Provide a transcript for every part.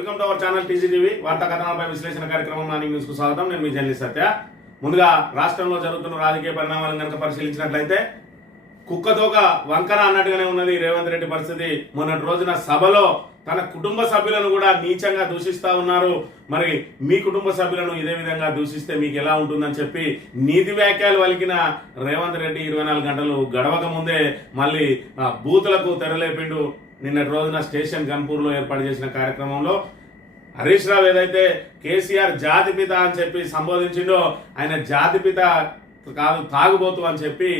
Welcome to our channel TGTV వార్తా కథనాలపై విశ్లేషణ కార్యక్రమం మార్నింగ్ న్యూస్ కు స్వాగతం. నేను మీ జర్నలిస్ట్ సత్య. ముందుగా రాష్ట్రంలో జరుగుతున్న రాజకీయ పరిణామాలను కనుక పరిశీలించినట్లయితే కుక్కతోక వంకర అన్నట్టుగానే ఉన్నది రేవంత్ రెడ్డి పరిస్థితి. మొన్నటి రోజున సభలో తన కుటుంబ సభ్యులను కూడా నీచంగా దూషిస్తా ఉన్నారు. మరి మీ కుటుంబ సభ్యులను ఇదే విధంగా దూషిస్తే మీకు ఎలా ఉంటుందని చెప్పి నీతి వ్యాఖ్యలు వలికిన రేవంత్ రెడ్డి 24 గంటలు గడవక ముందే మళ్ళీ బూతులకు తెరలేపిండు. నిన్నటి రోజున స్టేషన్ గన్పూర్ లో ఏర్పాటు చేసిన కార్యక్రమంలో హరీష్ రావు ఏదైతే కేసీఆర్ జాతిపిత అని చెప్పి సంబోధించిండో, ఆయన జాతిపిత కాదు తాగుబోతు అని చెప్పి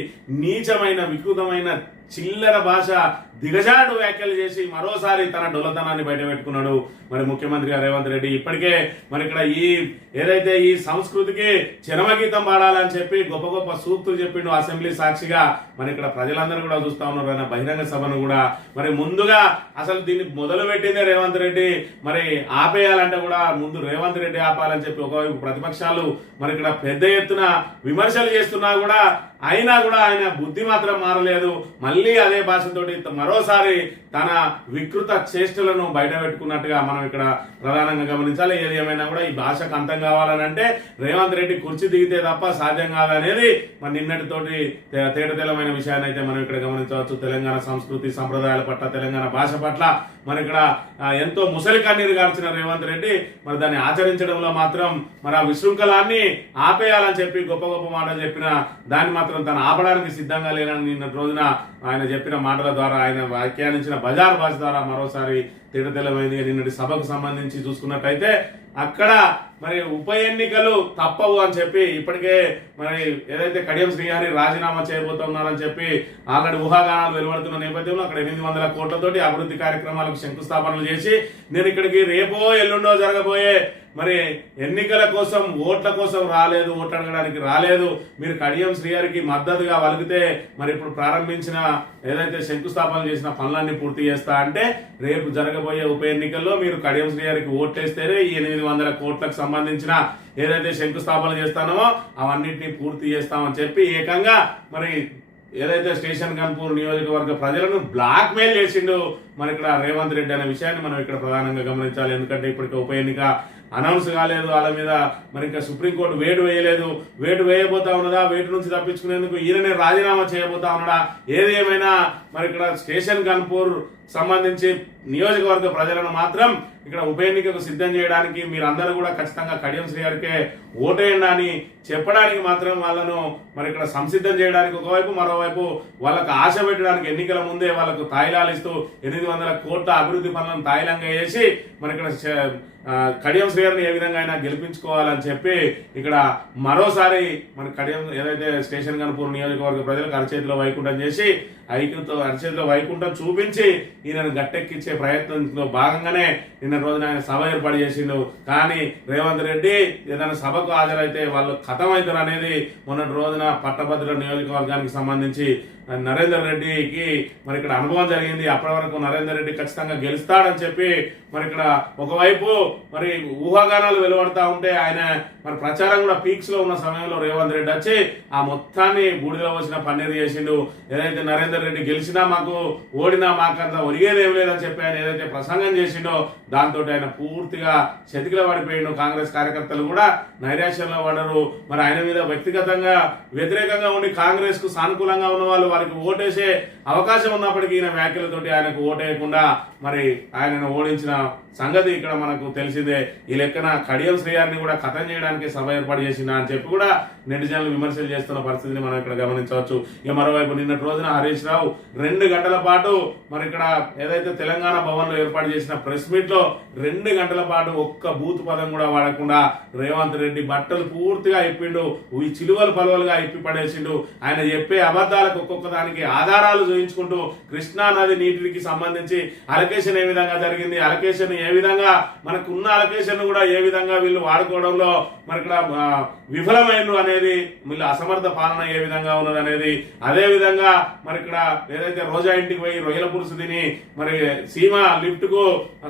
నీచమైన వికృతమైన చిల్లర భాష దిగజాడు వ్యాఖ్యలు చేసి మరోసారి తన డొల్లతనాన్ని బయట పెట్టుకున్నాడు మరి ముఖ్యమంత్రి రేవంత్ రెడ్డి. ఇప్పటికే మరి ఇక్కడ ఏదైతే ఈ సంస్కృతికి చరమగీతం పాడాలని చెప్పి గొప్ప గొప్ప సూక్తులు చెప్పిండు అసెంబ్లీ సాక్షిగా. మరి ఇక్కడ ప్రజలందరూ కూడా చూస్తా ఉన్నారు ఆయన బహిరంగ సభను కూడా. మరి ముందుగా అసలు దీన్ని మొదలు పెట్టిందే రేవంత్ రెడ్డి. మరి ఆపేయాలంటే కూడా ముందు రేవంత్ రెడ్డి ఆపాలని చెప్పి ఒకవైపు ప్రతిపక్షాలు మరి ఇక్కడ పెద్ద ఎత్తున విమర్శలు చేస్తున్నా కూడా అయినా కూడా ఆయన బుద్ధి మాత్రం మారలేదు. మళ్ళీ అదే భాషతోటి మరోసారి తన వికృత చేష్టలను బయట పెట్టుకున్నట్టుగా మనం ఇక్కడ ప్రధానంగా గమనించాలి. ఏది ఏమైనా కూడా ఈ భాషకు అంతం కావాలని అంటే రేవంత్ రెడ్డి కుర్చీ దిగితే తప్ప సాధ్యం కాదనేది మరి నిన్నటితోటి తేటతెల్లమైన విషయాన్ని అయితే మనం ఇక్కడ గమనించవచ్చు. తెలంగాణ సంస్కృతి సంప్రదాయాల పట్ల తెలంగాణ భాష పట్ల మరి ఇక్కడ ఎంతో ముసలి కన్నీరు గార్చిన రేవంత్ రెడ్డి మరి దాన్ని ఆచరించడంలో మాత్రం మరి ఆ విశృంఖలాన్ని ఆపేయాలని చెప్పి గొప్ప గొప్ప మాటలు చెప్పిన దాన్ని మాత్రం తను ఆపడానికి సిద్ధంగా లేనని నిన్నటి రోజున ఆయన చెప్పిన మాటల ద్వారా ఆయన వ్యాఖ్యానించిన బజార్ భాష ద్వారా మరోసారి తేటతెల్లమైంది. నిన్నటి సభకు సంబంధించి చూసుకున్నట్టయితే అక్కడ మరి ఉప ఎన్నికలు తప్పవు అని చెప్పి ఇప్పటికే మరి ఏదైతే కడియం శ్రీహరి రాజీనామా చేయబోతున్నారని చెప్పి ఆల్రెడీ ఊహాగానాలు వెలువడుతున్న నేపథ్యంలో అక్కడ 800 కోట్లతోటి అభివృద్ధి కార్యక్రమాలకు శంకుస్థాపనలు చేసి నేను ఇక్కడికి రేపో ఎల్లుండో జరగబోయే మరి ఎన్నికల కోసం ఓట్ల కోసం రాలేదు, ఓట్లు అడగడానికి రాలేదు, మీరు కడియం శ్రీహరికి మద్దతుగా వలిగితే మరి ఇప్పుడు ప్రారంభించిన ఏదైతే శంకుస్థాపన చేసిన పనులన్నీ పూర్తి చేస్తా అంటే రేపు జరగబోయే ఉప ఎన్నికల్లో మీరు కడియం శ్రీహరికి ఓట్లేస్తేనే ఈ 800 కోట్లకు సంబంధించిన ఏదైతే శంకుస్థాపన చేస్తానో అవన్నింటినీ పూర్తి చేస్తామని చెప్పి ఏకంగా మరి ఏదైతే స్టేషన్ గన్పూర్ నియోజకవర్గ ప్రజలను బ్లాక్ మెయిల్ చేసిండు మరి ఇక్కడ రేవంత్ రెడ్డి అనే విషయాన్ని మనం ఇక్కడ ప్రధానంగా గమనించాలి. ఎందుకంటే ఇప్పటికే ఉప ఎన్నిక అనౌన్స్ కాలేదు, వాళ్ళ మీద మరి ఇంకా సుప్రీంకోర్టు వేటు వేయలేదు. వేటు వేయబోతా ఉన్నదా, వేటు నుంచి తప్పించుకునేందుకు ఈయననే రాజీనామా చేయబోతా ఉన్నాడా, ఏది ఏమైనా మరి ఇక్కడ స్టేషన్ గన్పూర్ సంబంధించి నియోజకవర్గ ప్రజలను మాత్రం ఇక్కడ ఉప ఎన్నికకు సిద్ధం చేయడానికి మీరందరూ కూడా ఖచ్చితంగా కడియం శ్రీహరికే ఓటేయండి అని చెప్పడానికి మాత్రం వాళ్ళను మరి ఇక్కడ సంసిద్ధం చేయడానికి ఒకవైపు, మరోవైపు వాళ్ళకు ఆశ పెట్టడానికి ఎన్నికల ముందే వాళ్ళకు తాయిలాలు ఇస్తూ 800 కోట్ల అభివృద్ధి పనులను తాయిలంగా చేసి మరి ఇక్కడ కడియం శ్రీహరిని ఏ విధంగా అయినా గెలిపించుకోవాలని చెప్పి ఇక్కడ మరోసారి మన కడియం ఏదైతే స్టేషన్ గన్పూర్ నియోజకవర్గ ప్రజలకు అరచేతిలో వైకుంఠం చేసి అరచేతిలో వైకుంఠం చూపించి ఈయనను గట్టెక్కించే ప్రయత్నంలో భాగంగానే నిన్న రోజున ఆయన సభ ఏర్పాటు చేసిండు. కానీ రేవంత్ రెడ్డి ఏదైనా సభకు హాజరైతే వాళ్ళు ఖతం అవుతారు అనేది మొన్నటి రోజున పట్టభద్రుల నియోజకవర్గానికి సంబంధించి నరేందర్ రెడ్డికి మరి ఇక్కడ అనుభవం జరిగింది. అప్పటి వరకు నరేందర్ రెడ్డి ఖచ్చితంగా గెలుస్తాడని చెప్పి మరి ఇక్కడ ఒకవైపు మరి ఊహాగానాలు వెలువడతా ఉంటే ఆయన మరి ప్రచారం కూడా పీక్స్ లో ఉన్న సమయంలో రేవంత్ రెడ్డి వచ్చి ఆ మొత్తాన్ని బూడిదలో వచ్చిన పన్నీరు చేసిండు. ఏదైతే నరేందర్ రెడ్డి గెలిచినా మాకు ఓడినా మాకంత ఒరిగేదేం లేదని చెప్పి ఆయన ఏదైతే ప్రసంగం చేసిండో దాంతో ఆయన పూర్తిగా చతికిల పడిపోయిండు. కాంగ్రెస్ కార్యకర్తలు కూడా నైరాశ్యంలో పడరు. మరి ఆయన మీద వ్యక్తిగతంగా వ్యతిరేకంగా ఉండి కాంగ్రెస్ కు సానుకూలంగా ఉన్న వాళ్ళు వారికి ఓటేసే అవకాశం ఉన్నప్పటికీ ఈయన వ్యాఖ్యలతోటి ఆయనకు ఓటేయకుండా మరి ఆయనను ఓడించిన సంగతి ఇక్కడ మనకు తెలిసిందే. ఈ లెక్కన కడియం శ్రీహరిని కూడా ఖతం చేయడానికి సభ ఏర్పాటు చేసిందా అని చెప్పి కూడా నెటిజన్లు విమర్శలు చేస్తున్న పరిస్థితిని మనం ఇక్కడ గమనించవచ్చు. ఇక మరోవైపు నిన్నటి రోజున హరీష్ రావు 2 గంటల పాటు మరి ఇక్కడ ఏదైతే తెలంగాణ భవన్ లో ఏర్పాటు చేసిన ప్రెస్ మీట్ లో 2 గంటల పాటు ఒక్క బూత్ పదం కూడా వాడకుండా రేవంత్ రెడ్డి బట్టలు పూర్తిగా ఇప్పిండు, ఈ చిలువలు పలువలుగా ఇప్పి పడేసిండు. ఆయన చెప్పే అబద్ధాలకు ఒక్కొక్క దానికి ఆధారాలు చూపించుకుంటూ కృష్ణా నది నీటికి సంబంధించి అలొకేషన్ ఏ విధంగా జరిగింది, అలొకేషన్ ఏ విధంగా మనకున్న అలొకేషన్ కూడా ఏ విధంగా వీళ్ళు వాడుకోవడంలో మరి ఇక్కడ విఫలమైనరు అనేది, వీళ్ళు అసమర్థ పాలన ఏ విధంగా ఉన్నది అనేది, అదే విధంగా మరి ఇక్కడ ఏదైతే రోజా ఇంటికి పోయి రొయ్యల పులుసు తిని మరి సీమ లిఫ్ట్ కు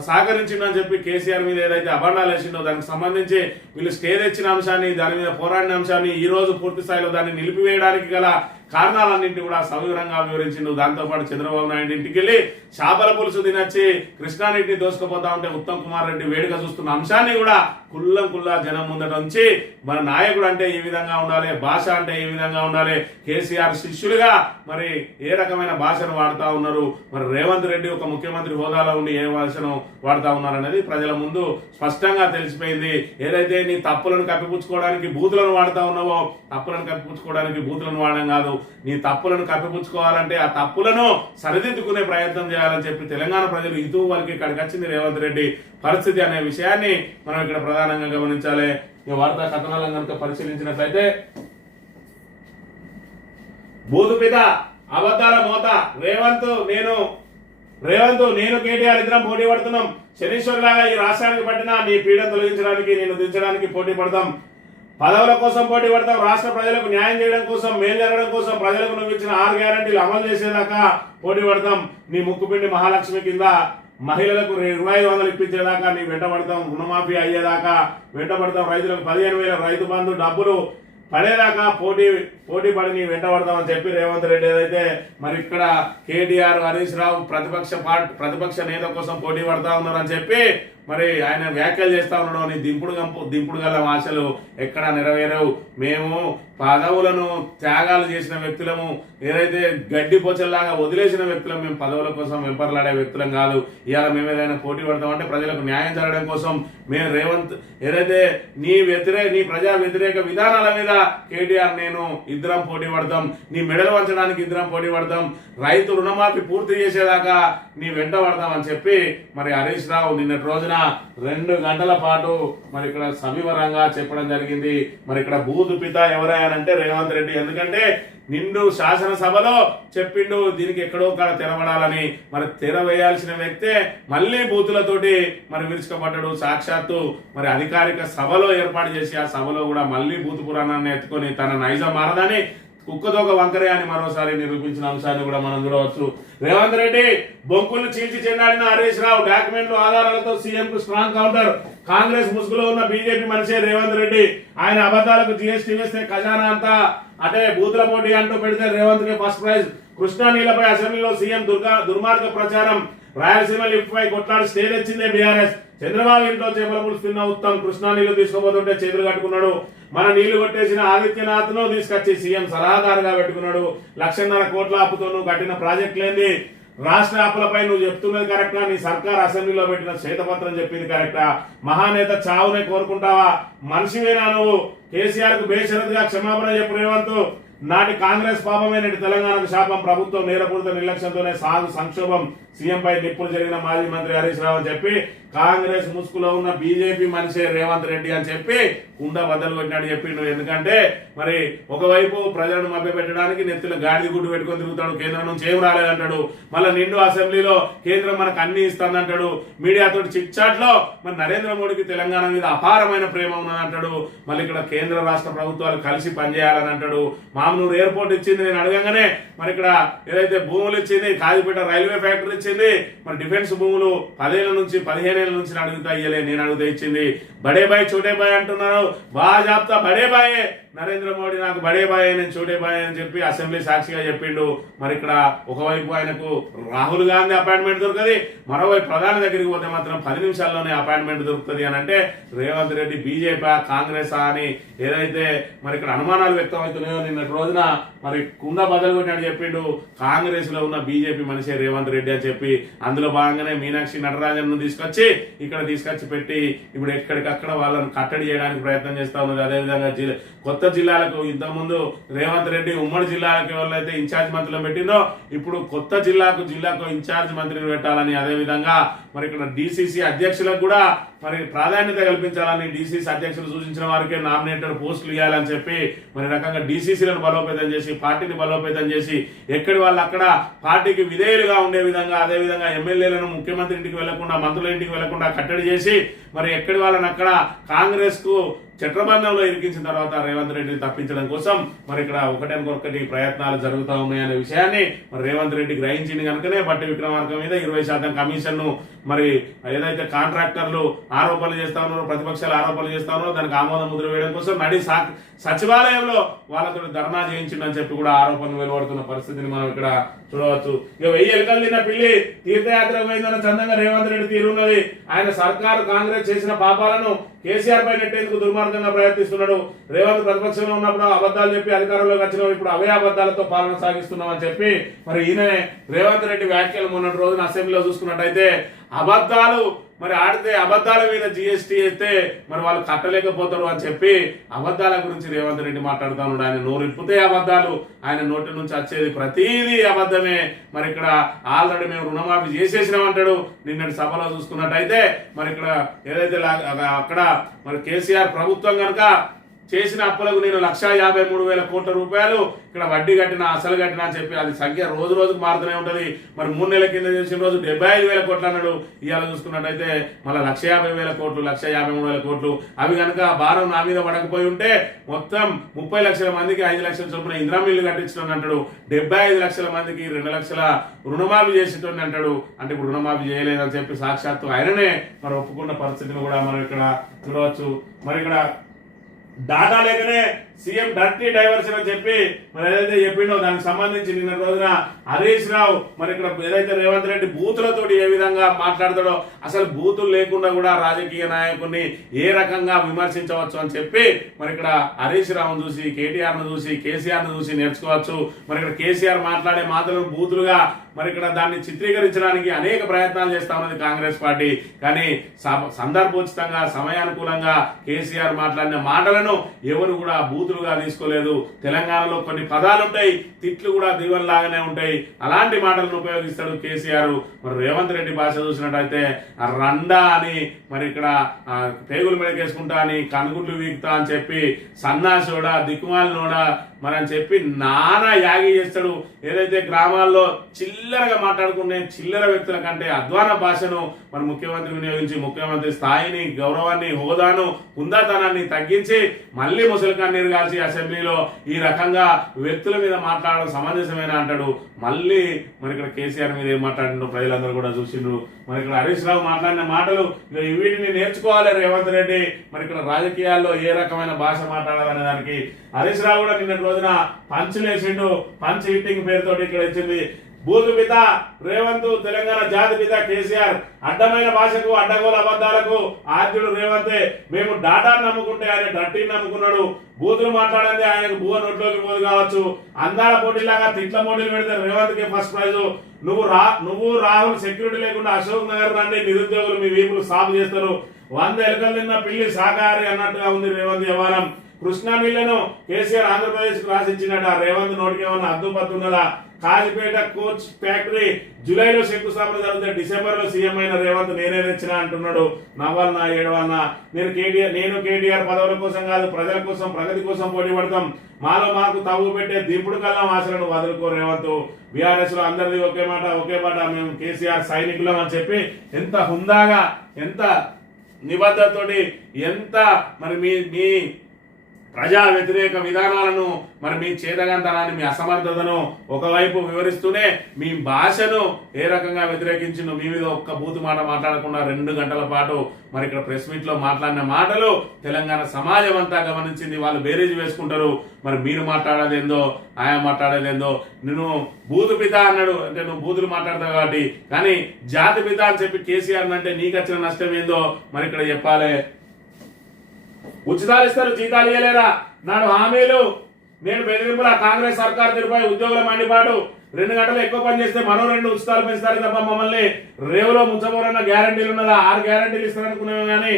సహకరించిందని చెప్పి కేసీఆర్ మీద ఏదైతే అభండాలు వేసిండో దానికి సంబంధించి వీళ్ళు స్టే తెచ్చిన అంశాన్ని, దాని మీద పోరాడిన అంశాన్ని ఈ రోజు పూర్తి స్థాయిలో దాన్ని నిలిపివేయడానికి గల కారణాలన్నింటినీ కూడా సవివరంగా వివరించిండు. దాంతోపాటు చంద్రబాబు నాయుడు ఇంటికి వెళ్ళి చేపల పులుసు తినొచ్చి కృష్ణానీటిని దోసుకుపోతా ఉంటే ఉత్తమ్ కుమార్ రెడ్డి వేడుక చూస్తున్న అంశాన్ని కూడా కుల్లా జనం ముందట ఉంచి మన నాయకుడు అంటే ఈ విధంగా ఉండాలి, భాష అంటే ఈ విధంగా ఉండాలి, కేసీఆర్ శిష్యులుగా మరి ఏ రకమైన భాషను వాడుతా ఉన్నారు, మరి రేవంత్ రెడ్డి ఒక ముఖ్యమంత్రి హోదాలో ఉండి ఏ భాషను వాడుతా ఉన్నారు అనేది ప్రజల ముందు స్పష్టంగా తెలిసిపోయింది. ఏదైతే నీ తప్పులను కప్పిపుచ్చుకోవడానికి బూతులను వాడుతా ఉన్నావో, తప్పులను కప్పిపుచ్చుకోవడానికి బూతులను వాడడం కాదు, నీ తప్పులను కప్పిపుచ్చుకోవాలంటే ఆ తప్పులను సరిదిద్దుకునే ప్రయత్నం చేయాలని చెప్పి తెలంగాణ ప్రజలు ఇతూ వాళ్ళకి ఇక్కడికి వచ్చింది రేవంత్ రెడ్డి పరిస్థితి అనే విషయాన్ని మనం ఇక్కడ ప్రధానంగా గమనించాలి. ఈ వార్తా కథనాలను కనుక పరిశీలించినట్లయితే బూతుపిత అబద్ధాల మోత రేవంత్ నేను కేటీఆర్ ఇద్దరం పోటీ పడుతున్నాం. శనీశ్వరులాగా ఈ రాష్ట్రానికి పట్టిన నీ పీడ తొలగించడానికి నేను దించడానికి పోటీ పడతాం. పదవుల కోసం పోటీ పడతాం. రాష్ట్ర ప్రజలకు న్యాయం చేయడం కోసం, మేలు జరగడం కోసం, ప్రజలకు నువ్వు ఇచ్చిన 6 గ్యారంటీలు అమలు చేసేదాకా పోటీ పడతాం. నీ ముక్కుపిండి మహాలక్ష్మి కింద మహిళలకు 2500 ఇప్పించేదాకా నీ వెంట పడతాం. రుణమాఫీ అయ్యేదాకా వెంట పడతాం. రైతులకు 15,000 రైతు బంధు డబ్బులు పడేదాకా పోటీ పడి నీ వెంట పడతామని చెప్పి రేవంత్ రెడ్డి ఏదైతే మరి ఇక్కడ కేటీఆర్, హరీష్ రావు ప్రతిపక్ష నేత కోసం పోటీ పడతా ఉన్నారని చెప్పి మరి ఆయన వ్యాఖ్యలు చేస్తా ఉన్నాడు. అని దింపుడు గల ఆశలు ఎక్కడ నెరవేరవు. మేము పదవులను త్యాగాలు చేసిన వ్యక్తులము, ఏదైతే గడ్డి పోచల్లాగా వదిలేసిన వ్యక్తులం, మేము పదవుల కోసం వెంపర్లాడే వ్యక్తులం కాదు. ఇవాళ మేము ఏదైనా పోటీ పడతామంటే ప్రజలకు న్యాయం జరగడం కోసం మేము రేవంత్ ఏదైతే నీ ప్రజా వ్యతిరేక విధానాల మీద కేటీఆర్ నేను ఇద్దరం పోటీ పడతాం. నీ మెడలు వంచడానికి ఇద్దరం పోటీ పడతాం. రైతు రుణమాఫీ పూర్తి చేసేదాకా నీ వెంట పడతాం అని చెప్పి మరి హరీష్ రావు నిన్నటి రోజున 2 గంటల పాటు మరి ఇక్కడ సవివరంగా చెప్పడం జరిగింది. మరి ఇక్కడ బూతు పిత ఎవరయ్యారంటే రేవంత్ రెడ్డి. ఎందుకంటే నిండు శాసనసభలో చెప్పిండు దీనికి ఎక్కడో కాడ తెరవడాలని. మరి తెర వేయాల్సిన వ్యక్తే మళ్ళీ బూతులతోటి మరి విరుచుకపడ్డాడు. సాక్షాత్తు మరి అధికారిక సభలో ఏర్పాటు చేసి ఆ సభలో కూడా మళ్ళీ బూతు పురాణాన్ని ఎత్తుకొని తన నైజం మారదని కుక్కదోక వంకరే అని మరోసారి నిరూపించిన అంశాన్ని కూడా మనం చూడవచ్చు. రేవంత్ రెడ్డి బొంకులు చీల్చి చెండాడిన హరీష్ రావు డాక్యుమెంట్లు ఆధారాలతో సీఎం కు స్ట్రాంగ్ కౌంటర్. కాంగ్రెస్ ముసుగులో ఉన్న బీజేపీ మనిషే రేవంత్ రెడ్డి. ఆయన అబద్ధాలకు జీఎస్టీ వేస్తే ఖజానా అంతా అంటే బూతుల పోటీ అంటూ పెడితే రేవంత్ కి ఫస్ట్ ప్రైజ్. కృష్ణా నీళ్లపై అసెంబ్లీలో సీఎం దుర్మార్గ ప్రచారం. రాయలసీమ లిఫ్ట్ పై కొట్లాడి స్టే తెచ్చిందే బీఆర్ఎస్. చంద్రబాబు ఇంట్లో చేపల పులుసు తిన్న ఉత్తమ్ కృష్ణా నీళ్లు తీసుకోబోతుంటే చేతులు కట్టుకున్నాడు. మన నీళ్లు కొట్టేసిన ఆదిత్యనాథ్ ను తీసుకొచ్చి సీఎం సలహాదారుగా పెట్టుకున్నాడు. 1,50,000 కోట్ల అప్పుతో నువ్వు కట్టిన ప్రాజెక్టులేంది? రాష్ట్ర అప్పులపై నువ్వు చెప్తున్నది కరెక్టా? నీ సర్కార్ అసెంబ్లీలో పెట్టిన శ్వేతపత్రం చెప్పింది కరెక్టా? మహానేత చావునే కోరుకుంటావా? మనిషివేనా నువ్వు? కేసీఆర్ కు బేషరతుగా క్షమాపణ చెప్పు రేవంత్. నాటి కాంగ్రెస్ పాపమే నేటి తెలంగాణకు శాపం. ప్రభుత్వం నేరపూరిత నిర్లక్ష్యంతోనే సంక్షోభం. సీఎం పై నిప్పులు జరిగిన మాజీ మంత్రి హరీష్ రావు అని చెప్పి కాంగ్రెస్ ముసుగులో ఉన్న బీజేపీ మనిషే రేవంత్ రెడ్డి అని చెప్పి కుండ బద్దలు కొట్టినాడు చెప్పిండు. ఎందుకంటే మరి ఒకవైపు ప్రజలను మభ్యపెట్టడానికి నెత్తిలో గాడిద గుడ్డు పెట్టుకొని తిరుగుతాడు. కేంద్రం నుంచి ఏం రాలేదంటాడు. మళ్ళీ నిండు అసెంబ్లీలో కేంద్రం మనకు అన్ని ఇస్తుందంటాడు. మీడియాతో చిట్ చాట్ లో మరి నరేంద్ర మోడీకి తెలంగాణ మీద అపారమైన ప్రేమ ఉన్నదంటాడు. మళ్ళీ ఇక్కడ కేంద్ర రాష్ట్ర ప్రభుత్వాలు కలిసి పనిచేయాలని అంటాడు. మామూలు ఎయిర్పోర్ట్ ఇచ్చింది నేను అడగంగానే మరి ఇక్కడ ఏదైతే భూములు ఇచ్చింది, కాజీపేట రైల్వే ఫ్యాక్టరీ ఇచ్చింది, మరి డిఫెన్స్ భూములు 10 ఏళ్ల నుంచి 15 ఏళ్ల నుంచి అడుగుతా ఇయ్యలే, నేను అడుగుతా ఇచ్చింది. బడే బాయ్ చోటే బాయ్ అంటున్నారు. బాగా చెప్తా బడే బాయే. నరేంద్ర మోడీ నాకు బడే బాయ్ నేను చోటే బాయ్ అని చెప్పి అసెంబ్లీ సాక్షిగా చెప్పిండు. మరి ఇక్కడ ఒకవైపు ఆయనకు రాహుల్ గాంధీ అపాయింట్మెంట్ దొరుకుతుంది, మరోవైపు ప్రధాని దగ్గరికి పోతే మాత్రం 10 నిమిషాల్లోనే అపాయింట్మెంట్ దొరుకుతుంది అని అంటే రేవంత్ రెడ్డి బీజేపీ కాంగ్రెస్ అని ఏదైతే మరి ఇక్కడ అనుమానాలు వ్యక్తం అవుతున్నాయో నిన్నటి రోజున మరి కుండ బదలు కొట్టినట్టు చెప్పిండు. కాంగ్రెస్ లో ఉన్న బీజేపీ మనిషి రేవంత్ రెడ్డి అని చెప్పి అందులో భాగంగానే మీనాక్షి నటరాజన్ ను తీసుకొచ్చి పెట్టి ఇప్పుడు ఎక్కడికక్కడ వాళ్ళని కట్టడి చేయడానికి ప్రయత్నం చేస్తా ఉన్నది. అదేవిధంగా కొత్త జిల్లాలకు ఇంతకుముందు రేవంత్ రెడ్డి ఉమ్మడి జిల్లాలకు ఎవరైతే ఇన్ఛార్జ్ మంత్రులను పెట్టిందో ఇప్పుడు కొత్త జిల్లాకు ఇన్ఛార్జ్ మంత్రిని పెట్టాలని, అదేవిధంగా మరి ఇక్కడ డిసిసి అధ్యక్షులకు కూడా మరి ప్రాధాన్యత కల్పించాలని డిసిసి అధ్యక్షులు సూచించిన వారికే నామినేటెడ్ పోస్టులు ఇవ్వాలని చెప్పి మరి రకంగా డిసిసిలను బలోపేతం చేసి పార్టీని బలోపేతం చేసి ఎక్కడి వాళ్ళు అక్కడ పార్టీకి విధేయులుగా ఉండే విధంగా, అదేవిధంగా ఎమ్మెల్యేలను ముఖ్యమంత్రి ఇంటికి వెళ్లకుండా మంత్రుల ఇంటికి వెళ్లకుండా కట్టడి చేసి మరి ఎక్కడి వాళ్ళని అక్కడ కాంగ్రెస్ కు చట్రబంధంలో ఇరికించిన తర్వాత రేవంత్ రెడ్డిని తప్పించడం కోసం మరి ఇక్కడ ఒకటి ప్రయత్నాలు జరుగుతూ ఉన్నాయనే విషయాన్ని మరి రేవంత్ రెడ్డి గ్రహించింది కనుకనే బట్టి విక్రమార్క మీద 20% కమిషన్ ను మరి ఏదైతే కాంట్రాక్టర్లు ఆరోపణలు చేస్తా ఉన్నారో, ప్రతిపక్షాలు ఆరోపణలు చేస్తా ఉన్నారో దానికి ఆమోద ముద్ర వేయడం కోసం సచివాలయంలో వాళ్ళతో ధర్నా చేయించిందని చెప్పి కూడా ఆరోపణలు వెలువడుతున్న పరిస్థితిని మనం ఇక్కడ చూడవచ్చు. ఇక 1000 ఎలుకలు తిన్న పిల్లి తీర్థయాత్రకు పోయిందన్న చందంగా రేవంత్ రెడ్డి తీరున్నది. ఆయన సర్కారు కాంగ్రెస్ చేసిన పాపాలను కేసీఆర్ పై నెట్టేందుకు దుర్మార్గంగా ప్రయత్నిస్తున్నాడు. రేవంత్ ప్రతిపక్షంలో ఉన్నప్పుడు అబద్ధాలు చెప్పి అధికారంలోకి వచ్చినాం, ఇప్పుడు అవే అబద్ధాలతో పాలన సాగిస్తున్నాం అని చెప్పి మరి ఈయన రేవంత్ రెడ్డి వ్యాఖ్యలు మొన్నటి రోజున అసెంబ్లీలో చూసుకున్నట్టయితే అబద్ధాలు మరి ఆడితే అబద్ధాల మీద జిఎస్టీ వేస్తే మరి వాళ్ళు కట్టలేకపోతారు అని చెప్పి అబద్ధాల గురించి రేవంత్ రెడ్డి మాట్లాడుతూ ఉన్నాడు. ఆయన నోరిప్పితే అబద్ధాలు, ఆయన నోటి నుంచి వచ్చేది ప్రతిదీ అబద్ధమే. మరి ఇక్కడ ఆల్రెడీ మేము రుణమాఫీ చేసేసినామంటాడు. నిన్నటి సభలో చూసుకున్నట్టయితే మరి ఇక్కడ ఏదైతే అక్కడ మరి కేసీఆర్ ప్రభుత్వం కనుక చేసిన అప్పులకు నేను 1,53,000 కోట్ల రూపాయలు ఇక్కడ వడ్డీ కట్టిన అసలు కట్టిన అని చెప్పి అది సంఖ్య రోజు రోజుకు మారుతూనే ఉంటది. మరి 3 నెలల కింద చేసిన రోజు 75,000 కోట్లు అన్నాడు. ఇవాళ చూసుకున్నట్టయితే మళ్ళీ 1,50,000 కోట్లు 1,53,000 కోట్లు అవి కనుక భారం నా మీద పడకపోయి ఉంటే మొత్తం 30 లక్షల మందికి 5 లక్షల చొప్పున ఇందిరా మిల్లు కట్టించడం అంటాడు. 75 లక్షల మందికి 2 లక్షల రుణమాఫీ చేసేటోని అంటాడు. అంటే ఇప్పుడు రుణమాఫీ చేయలేదని చెప్పి సాక్షాత్తు ఆయననే మరి ఒప్పుకున్న పరిస్థితిని కూడా మనం ఇక్కడ చూడవచ్చు. మరి ఇక్కడ డాటా లేకనే సీఎం డర్టీ డైవర్షన్ అని చెప్పి మరి ఏదైతే చెప్పిండో దానికి సంబంధించి నిన్న రోజున హరీష్ రావు మరి ఇక్కడ ఏదైతే రేవంత్ రెడ్డి బూతులతో ఏ విధంగా మాట్లాడతాడో, అసలు బూతులు లేకుండా కూడా రాజకీయ నాయకుడిని ఏ రకంగా విమర్శించవచ్చు అని చెప్పి మరి ఇక్కడ హరీష్ రావును చూసి, కేటీఆర్ ను చూసి, కేసీఆర్ ను చూసి నేర్చుకోవచ్చు. మరి ఇక్కడ కేసీఆర్ మాట్లాడే మాటలను బూతులుగా మరి ఇక్కడ దాన్ని చిత్రీకరించడానికి అనేక ప్రయత్నాలు చేస్తా ఉన్నది కాంగ్రెస్ పార్టీ. కానీ సందర్భోచితంగా సమయానుకూలంగా కేసీఆర్ మాట్లాడిన మాటలను ఎవరు కూడా బూతులుగా తీసుకోలేదు. తెలంగాణలో కొన్ని పదాలు ఉంటాయి, తిట్లు కూడా దీవెనలాగానే ఉంటాయి. అలాంటి మాటలను ఉపయోగిస్తాడు కేసీఆర్. మరి రేవంత్ రెడ్డి భాష చూసినట్టయితే రండా అని మరి ఇక్కడ పేగులు మెడకేసుకుంటా అని, కనుగుడ్లు వీక్తా అని చెప్పి, సన్నాసోడా దిక్కుమాలినోడా మరి అని చెప్పి నానా యాగి చేస్తాడు. ఏదైతే గ్రామాల్లో చిల్లరగా మాట్లాడుకునే చిల్లర వ్యక్తుల కంటే అధ్వాన భాషను మరి ముఖ్యమంత్రి వినియోగించి ముఖ్యమంత్రి స్థాయిని, గౌరవాన్ని, హోదాను, హుందాతనాన్ని తగ్గించి మళ్ళీ ముసలికన్నీరు కాల్చి అసెంబ్లీలో ఈ రకంగా వ్యక్తుల మీద మాట్లాడడం సమంజసమేనా అంటాడు. మళ్ళీ మరి ఇక్కడ కేసీఆర్ మీద ఏం మాట్లాడిండో ప్రజలందరూ కూడా చూసిండ్రు. మరి ఇక్కడ హరీష్ రావు మాట్లాడిన మాటలు వీటిని నేర్చుకోవాలి రేవంత్ రెడ్డి. మరి ఇక్కడ రాజకీయాల్లో ఏ రకమైన భాష మాట్లాడాలనే దానికి హరీష్ రావు కూడా నిన్నటి రోజున పంచులేసిండు. పంచ్ హిట్టింగ్ పేరుతోటి ఇక్కడ ఇచ్చింది. బూతు పిత రేవంత్, తెలంగాణ జాతి పిత కేసీఆర్. అడ్డమైన భాషకు, అడ్డగోల అబద్ధాలకు ఆద్యుడు రేవంతే. మేము డాటాను నమ్ముకుంటే ఆయన డట్టీని నమ్ముకున్నాడు. బూతులు మాట్లాడండి ఆయనకు బువ్వ నోట్లోకి పోదు కావచ్చు. అందాల పోటీలాగా తిట్ల పోటీలు పెడితే రేవంత్ కి ఫస్ట్ ప్రైజ్. నువ్వు రాహుల్ సెక్యూరిటీ లేకుండా అశోక్ నగర్ రండి, నిరుద్యోగులు మీ వీపులు సాగు చేస్తారు. 100 ఎలుకలు తిన్న పిల్లి సాకారి అన్నట్టుగా ఉంది రేవంత్ వ్యవహారం. కృష్ణా మిల్లును కేసీఆర్ ఆంధ్రప్రదేశ్ కు రాసిచ్చినట. రేవంత్ నోటికి ఏమన్నా అద్దుపత్తున్నదా? కాజిపేట కోచ్ ఫ్యాక్టరీ జూలైలో శంకుస్థాపన జరిగితే డిసెంబర్ లో సీఎం అయిన రేవంత్ నేనే తెచ్చినా అంటున్నాడు. నవ్వాలన్నా ఏడవన్నా? నేను కేటీఆర్ పదవుల కోసం కాదు, ప్రజల కోసం, ప్రగతి కోసం పోటీ పడతాం. మాలో మాకు తవ్వు పెట్టే దింపుడు కల్లా ఆశలను వదులుకో రేవంత్. బీఆర్ఎస్ లో అందరిది ఒకే మాట ఒకే మాట, మేము కేసీఆర్ సైనికులం అని చెప్పి ఎంత హుందాగా, ఎంత నిబద్ధతతోటి, ఎంత మరి మీ ప్రజా వ్యతిరేక విధానాలను, మరి మీ చేతగంతనాన్ని, మీ అసమర్థతను ఒకవైపు వివరిస్తూనే మీ భాషను ఏ రకంగా వ్యతిరేకించిందో మీ మీద ఒక్క బూతు మాట మాట్లాడకుండా 2 గంటల పాటు మరి ఇక్కడ ప్రెస్ మీట్ లో మాట్లాడిన మాటలు తెలంగాణ సమాజం అంతా గమనించింది. వాళ్ళు బేరేజ్ వేసుకుంటారు. మరి మీరు మాట్లాడేదేందో, ఆయన మాట్లాడేదేందో. నేను బూతు పిత అన్నాడు అంటే నువ్వు బూతులు మాట్లాడతావు కాబట్టి, కానీ జాతి పిత అని చెప్పి కేసీఆర్ అంటే నీకు వచ్చిన నష్టం ఏందో మరి ఇక్కడ చెప్పాలి. ఉచితాలు ఇస్తారు, జీతాలు ఇవ్వలేరా? నాడు హామీలు, నేను బెదిరింపుల కాంగ్రెస్ సర్కార్ తీరుపై ఉద్యోగుల మండిపాటు. 2 గంటలు ఎక్కువ పని చేస్తే మరో 2 ఉచితాలు పెంచుతారు తప్ప మమ్మల్ని రేవులో ముంచబోరన్న గ్యారంటీలు ఉన్నదా? 6 గ్యారంటీలు ఇస్తారనుకున్నాము కానీ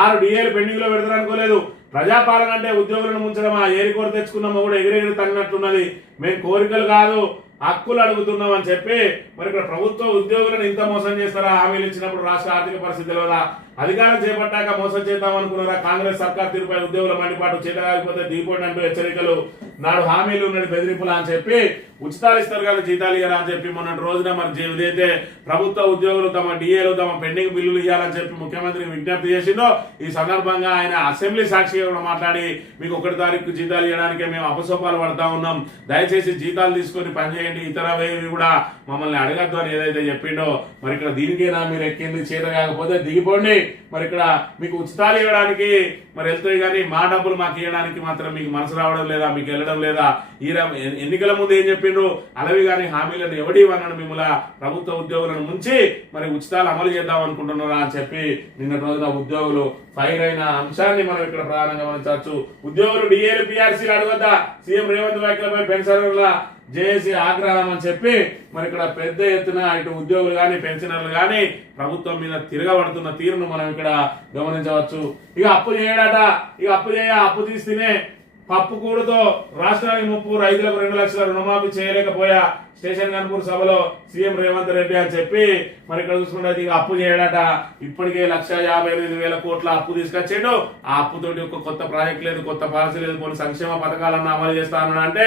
6 డిఏలు పెండింగ్ లో పెడతారనుకోలేదు. ప్రజాపాలన అంటే ఉద్యోగులను ముంచడమా? ఏరి కోరి తెచ్చుకున్నామో కూడా ఎగిరెగిరి తగినట్లున్నది. మేము కోరికలు కాదు, హక్కులు అడుగుతున్నాం అని చెప్పి మరి ఇక్కడ ప్రభుత్వ ఉద్యోగులను ఇంత మోసం చేస్తారా? హామీలు ఇచ్చినప్పుడు రాష్ట్ర ఆర్థిక పరిస్థితి తెలియదా? అధికారం చేపట్టాక మోసం చేద్దాం అనుకున్నారా? కాంగ్రెస్ సర్కార్ తీరుపై ఉద్యోగుల మండిపాటు, చేతగాకపోతే దిగిపోండి అంటూ హెచ్చరికలు, నాడు హామీలు ఉన్నది బెదిరింపులా అని చెప్పి, ఉచితాలు ఇస్తారు కానీ జీతాలు ఇవ్వాలని అని చెప్పి మొన్నటి రోజున మరి ఏదైతే ప్రభుత్వ ఉద్యోగులు తమ డిఏలు తమ పెండింగ్ బిల్లులు ఇవ్వాలని చెప్పి ముఖ్యమంత్రి విజ్ఞప్తి చేసిందో, ఈ సందర్భంగా ఆయన అసెంబ్లీ సాక్షిగా కూడా మాట్లాడి మీకు 1 తారీఖు జీతాలు ఇవ్వడానికే మేము అపసోపాలు పడతా ఉన్నాం, దయచేసి జీతాలు తీసుకొని పనిచేయండి, ఇతర వేవి కూడా మమ్మల్ని అడగద్దు అని ఏదైతే చెప్పిండో, మరి ఇక్కడ దీనికైనా మీరు ఎక్కింది, చేత కాకపోతే దిగిపోండి, మరి ఇక్కడ మీకు ఉచితాలు ఇవ్వడానికి మరి వెళ్తాయి కానీ మా డబ్బులు మాకు ఇవ్వడానికి మాత్రం మీకు మనసు రావడం లేదా, మీకు వెళ్ళడం లేదా? ఈ ఎన్నికల ముందు ఏం చెప్పిండ్రు? అలవి కానీ హామీలను ఎవడి ఇవ్వనని మిమ్మల్ని ప్రభుత్వ ఉద్యోగులను ముంచి మరి ఉచితాలు అమలు చేద్దాం అనుకుంటున్నారా అని చెప్పి నిన్న రోజున ఉద్యోగులు ఫైర్ అయిన అంశాన్ని మనం ఇక్కడ ప్రధానంగా గమనించవచ్చు. ఉద్యోగులు డిఏలు పిఆర్సీలు అడగొద్దా? సీఎం రేవంత్ వ్యాఖ్యలపై పెన్షనర్ల జేఏసీ ఆగ్రహం అని చెప్పి మరి ఇక్కడ పెద్ద ఎత్తున ఇటు ఉద్యోగులు కానీ పెన్షనర్లు కానీ ప్రభుత్వం మీద తిరగబడుతున్న తీరును మనం ఇక్కడ గమనించవచ్చు. ఇక అప్పు చేయడట, ఇక అప్పు తీస్తేనే పప్పు కూడుతో రాష్ట్రానికి ముప్పు, రైతులకు 2 లక్షల రుణమాఫీ చేయలేకపోయా స్టేషన్ గన్పూర్ సభలో సీఎం రేవంత్ రెడ్డి అని చెప్పి మరి ఇక్కడ చూసుకుంటే ఇక అప్పు చేయడట. ఇప్పటికే 1,55,000 కోట్ల అప్పు తీసుకొచ్చిండు. ఆ అప్పుతోటి ఒక కొత్త ప్రాజెక్ట్ లేదు, కొత్త పాలసీ లేదు, కొన్ని సంక్షేమ పథకాలన్నా అమలు చేస్తా అన్నాడు. అంటే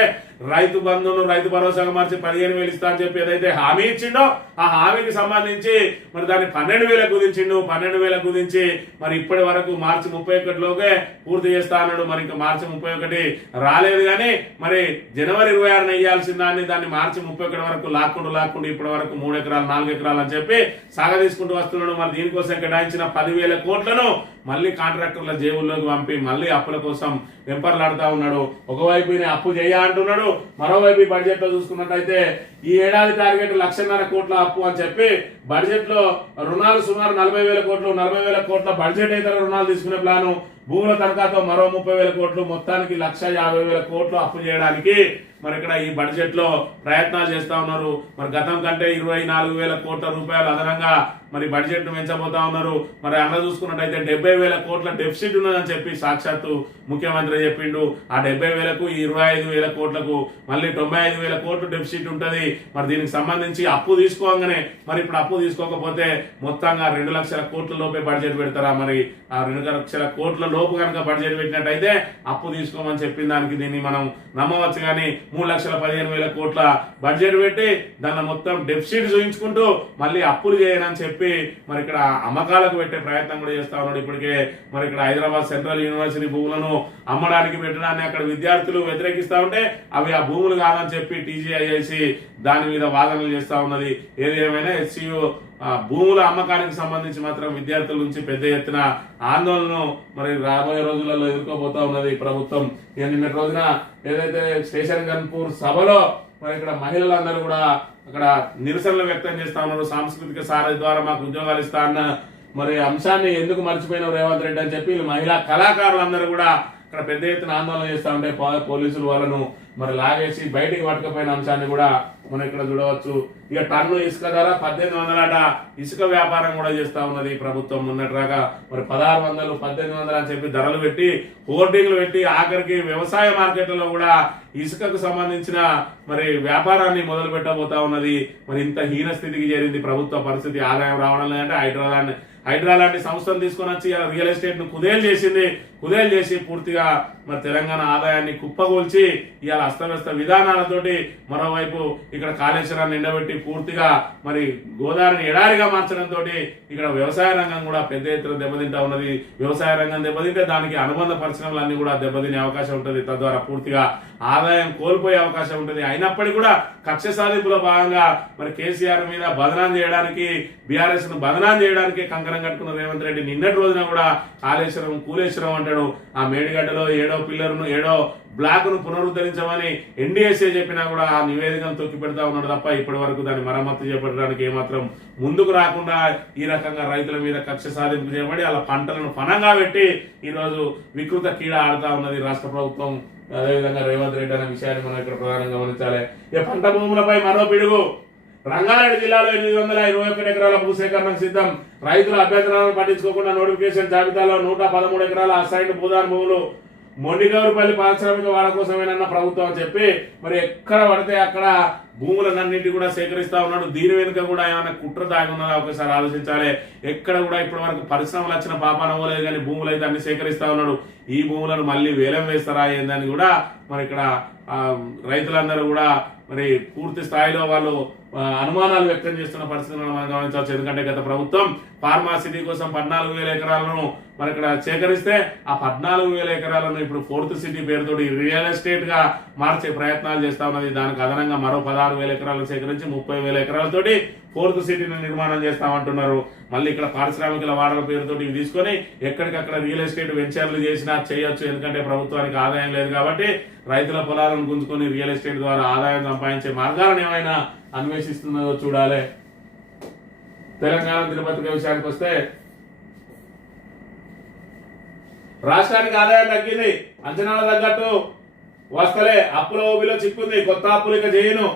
రైతు బంధువును రైతు భరోసాగా మార్చి 15,000 ఇస్తా అని చెప్పి ఏదైతే హామీ ఇచ్చిండో ఆ హామీకి సంబంధించి మరి దాన్ని 12,000 కుదించిండు. 12,000 కుదించి మరి ఇప్పటి వరకు మార్చి 31లోకే పూర్తి చేస్తా అన్నాడు. మరి ఇంకా మార్చి 31 రాలేదు కానీ మరి జనవరి 26న ఇయ్యాల్సిన దాన్ని మార్చి 31 వరకు లాక్కుంటూ ఇప్పటి వరకు 3 ఎకరాలు 4 ఎకరాలు అని చెప్పి సాగ తీసుకుంటూ వస్తున్నాడు. మరి దీనికోసం కేటాయించిన 10,000 కోట్లను మళ్ళీ కాంట్రాక్టర్ల జేబుల్లోకి పంపి మళ్ళీ అప్పుల కోసం వెంపర్లాడుతా ఉన్నాడు. ఒకవైపు అప్పు చేయ అంటున్నాడు, మరోవైపు బడ్జెట్ లో చూసుకున్నట్టయితే ఈ ఏడాది టార్గెట్ 1,50,000 కోట్ల అప్పు అని చెప్పి బడ్జెట్ లో రుణాలు సుమారు 40,000 కోట్లు, 40,000 కోట్ల బడ్జెట్ ఇతర రుణాలు తీసుకునే ప్లాను, భూముల తనఖాతో మరో 30,000 కోట్లు, మొత్తానికి 1,50,000 కోట్లు అప్పు చేయడానికి మరి ఇక్కడ ఈ బడ్జెట్ లో ప్రయత్నాలు చేస్తా ఉన్నారు. మరి గతం కంటే 24,000 కోట్ల రూపాయలు అదనంగా మరి బడ్జెట్ ను పెంచబోతా ఉన్నారు. మరి అలా చూసుకున్నట్టయితే 70,000 కోట్ల డెఫిసిట్ ఉన్నదని చెప్పి సాక్షాత్తు ముఖ్యమంత్రి చెప్పిండు. ఆ 70,000కు 25,000 కోట్లకు మళ్ళీ 95,000 కోట్లు డెఫిసిట్ ఉంటది. మరి దీనికి సంబంధించి అప్పు తీసుకోగానే మరి ఇప్పుడు అప్పు తీసుకోకపోతే మొత్తంగా 2 లక్షల కోట్ల లోపే బడ్జెట్ పెడతారా? మరి ఆ 2 లక్షల కోట్ల లోపు కనుక బడ్జెట్ పెట్టినట్టయితే అప్పు తీసుకోమని చెప్పిన దానికి దీన్ని మనం నమ్మవచ్చు. కానీ 3,15,000 కోట్ల బడ్జెట్ పెట్టి దాన్ని మొత్తం డెఫిసిట్ చూపించుకుంటూ మళ్ళీ అప్పులు చేయనని చెప్పి మరి ఇక్కడ అమ్మకాలకు పెట్టే ప్రయత్నం కూడా చేస్తా ఉన్నాడు. ఇప్పటికే మరి ఇక్కడ హైదరాబాద్ సెంట్రల్ యూనివర్సిటీ భూములను అమ్మడానికి పెట్టడాన్ని అక్కడ విద్యార్థులు వ్యతిరేకిస్తా ఉంటే అవి ఆ భూములు కాదని చెప్పి టీజీఐఐసి దాని మీద వాదనలు చేస్తా ఉన్నది. ఏది ఏమైనా హెచ్సియు భూముల అమ్మకానికి సంబంధించి మాత్రం విద్యార్థుల నుంచి పెద్ద ఎత్తున ఆందోళనను మరి రాబోయే రోజులలో ఎదుర్కోబోతా ఉన్నది ప్రభుత్వం. నిన్నటి రోజున ఏదైతే స్టేషన్ గన్పూర్ సభలో మరి ఇక్కడ మహిళలందరూ కూడా అక్కడ నిరసనలు వ్యక్తం చేస్తా ఉన్నారు. సాంస్కృతిక సారథి ద్వారా మాకు ఉద్యోగాలు ఇస్తా అన్న మరి అంశాన్ని ఎందుకు మర్చిపోయినావు రేవంత్ రెడ్డి అని చెప్పి మహిళా కళాకారులందరూ కూడా అక్కడ పెద్ద ఎత్తున ఆందోళన చేస్తా ఉంటే పోలీసులు వాళ్ళను మరి లాగేసి బయటికి పట్టుకపోయిన అంశాన్ని కూడా మనం ఇక్కడ చూడవచ్చు. ఇక టన్ను ఇసుక ధర 1,800 ఇసుక వ్యాపారం కూడా చేస్తా ఉన్నది ప్రభుత్వం. ఉన్నట్టుగా మరి 1,600, 1,800 అని చెప్పి ధరలు పెట్టి హోర్డింగ్లు పెట్టి ఆఖరికి వ్యవసాయ మార్కెట్లలో కూడా ఇసుకకు సంబంధించిన మరి వ్యాపారాన్ని మొదలు పెట్టబోతా ఉన్నది. మరి ఇంత హీన స్థితికి చేరింది ప్రభుత్వ పరిస్థితి. ఆదాయం రావడం లేదంటే హైడ్రా లాంటి సంస్థలు తీసుకొని వచ్చి రియల్ ఎస్టేట్ ను కుదేలు చేసి పూర్తిగా మరి తెలంగాణ ఆదాయాన్ని కుప్పగోల్చి ఇవాళ అస్తవ్యస్త విధానాలతోటి మరోవైపు ఇక్కడ కాళేశ్వరాన్ని ఎండబెట్టి పూర్తిగా మరి గోదావరిని ఎడారిగా మార్చడంతో ఇక్కడ వ్యవసాయ రంగం కూడా పెద్ద ఎత్తున దెబ్బతింటా ఉన్నది. వ్యవసాయ రంగం దెబ్బతింటే దానికి అనుబంధ పరిశ్రమలన్నీ కూడా దెబ్బతినే అవకాశం ఉంటుంది. తద్వారా పూర్తిగా ఆదాయం కోల్పోయే అవకాశం ఉంటుంది. అయినప్పటికీ కూడా కక్ష సాధింపులో భాగంగా మరి కేసీఆర్ మీద బదనాం చేయడానికి, బీఆర్ఎస్ ను బదనాం చేయడానికి కంకణం కట్టుకున్న రేవంత్ రెడ్డి నిన్నటి రోజున కూడా కాళేశ్వరం కూలేశ్వరం అంటాడు. ఆ మేడిగడ్డలో 7వ పిల్లర్ను 7వ బ్లాక్ ను పునరుద్ధరించమని ఎన్డీఎస్ఏ చెప్పినా కూడా ఆ నివేదికను తొక్కి పెడతా ఉన్నాడు తప్ప ఇప్పటి వరకు దాన్ని మరమ్మతు చేపట్టడానికి ఏమాత్రం ముందుకు రాకుండా ఈ రకంగా రైతుల మీద కక్ష సాధింపు చేయబడి అలా పంటలను పనంగా పెట్టి ఈ రోజు వికృత కీడ ఆడుతా ఉన్నది రాష్ట్ర ప్రభుత్వం. అదేవిధంగా రేవంత్ రెడ్డి అనే విషయాన్ని మనం ఇక్కడ ప్రధానంగా గమనించాలి. ఈ పంట భూములపై మరో పిడుగు. రంగారెడ్డి జిల్లాలో 821 ఎకరాల భూసేకరణకు సిద్ధం. రైతుల అభ్యంతరాలను పట్టించుకోకుండా నోటిఫికేషన్ జాబితాలో 113 ఎకరాల అసైన్డ్ భూదాన్ భూములు మొండిగౌరిపల్లి పారిశ్రామిక వాడ కోసమేనన్న ప్రభుత్వం అని చెప్పి మరి ఎక్కడ పడితే అక్కడ భూములన్నింటి కూడా సేకరిస్తా ఉన్నాడు. దీని వెనుక కూడా ఏమైనా కుట్ర దాగి ఉన్నదా ఒకసారి ఆలోచించాలి. ఎక్కడ కూడా ఇప్పటి వరకు పరిశ్రమలు వచ్చిన పాపాన పోలేదు, కానీ భూములు అయితే అన్ని సేకరిస్తా ఉన్నాడు. ఈ భూములను మళ్ళీ వేలం వేస్తారా ఏందని కూడా మరి ఇక్కడ రైతులందరూ కూడా మరి పూర్తి స్థాయిలో వాళ్ళు అనుమానాలు వ్యక్తం చేస్తున్న పరిస్థితులను మనం గమనించవచ్చు. ఎందుకంటే గత ప్రభుత్వం ఫార్మాసిటీ కోసం 14,000 ఎకరాలను మరి ఇక్కడ సేకరిస్తే ఆ 14,000 ఎకరాలను ఇప్పుడు ఫోర్త్ సిటీ పేరుతోటి రియల్ ఎస్టేట్ గా మార్చే ప్రయత్నాలు చేస్తా ఉన్నది. దానికి అదనంగా మరో 16,000 ఎకరాలను సేకరించి 30,000 ఎకరాలతోటి ఫోర్త్ సిటీని నిర్మాణం చేస్తామంటున్నారు. మళ్ళీ ఇక్కడ పారిశ్రామికల వాడల పేరుతోటి ఇవి తీసుకొని ఎక్కడికక్కడ రియల్ ఎస్టేట్ వెంచర్లు చేసినా చేయొచ్చు. ఎందుకంటే ప్రభుత్వానికి ఆదాయం లేదు కాబట్టి రైతుల పొలాలను గుంజుకొని రియల్ ఎస్టేట్ ద్వారా ఆదాయం సంపాదించే మార్గాలను ఏమైనా అన్వేషిస్తున్నదో చూడాలి. తెలంగాణ దినపత్రిక విషయానికి వస్తే రాష్ట్రానికి ఆదాయం తగ్గింది, అంచనాల తగ్గట్టు వస్తలే, అప్పుల ఊబిలో చిక్కుంది, కొత్త అప్పులు ఇక చేయను,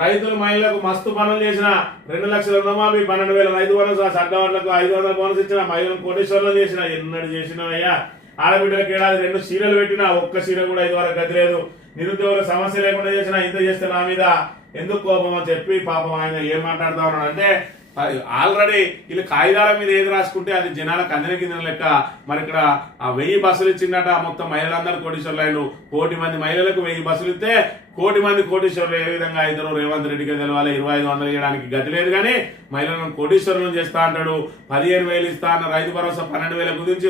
రైతులు మహిళలకు మస్తు పనులు చేసిన 2 లక్షల రుణమాఫీ, 12,000 రైతు బోనస్, చట్టవాళ్లకు 500 బోనస్ ఇచ్చిన, మహిళలకు కోటేశ్వర్లు చేసిన, ఎన్నడు చేసినవయ్యా, ఆడబిడ్డలకు ఏడాది 2 చీరలు పెట్టినా ఒక్క చీర కూడా ఇదివరకు గతి లేదు, నిరుద్యోగుల సమస్య లేకుండా చేసిన, ఇంత చేస్తే నా మీద ఎందుకు కోపం అని చెప్పి పాపం ఆయన ఏం మాట్లాడుతా ఉన్నాడు అంటే ఆల్రెడీ వీళ్ళు కాగితాల మీద ఏది రాసుకుంటే అది జనాలకు అందిన కింద లెక్క. మరి ఇక్కడ ఆ 1000 బస్సులు ఇచ్చిందట మొత్తం మహిళలందరూ కోటీశ్వర్లు అయిన 1,000,000 మంది మహిళలకు 1000 బస్సులు ఇస్తే 1,000,000 మంది కోటీశ్వర్లు ఏ విధంగా అవుతారో రేవంత్ రెడ్డికి తెలవాలి. 2,500 ఇవ్వడానికి గతి లేదు, కానీ మహిళలను కోటీశ్వరులను చేస్తా అంటాడు. 15,000 ఇస్తా అన్న రైతు భరోసా 12,000 కుదించి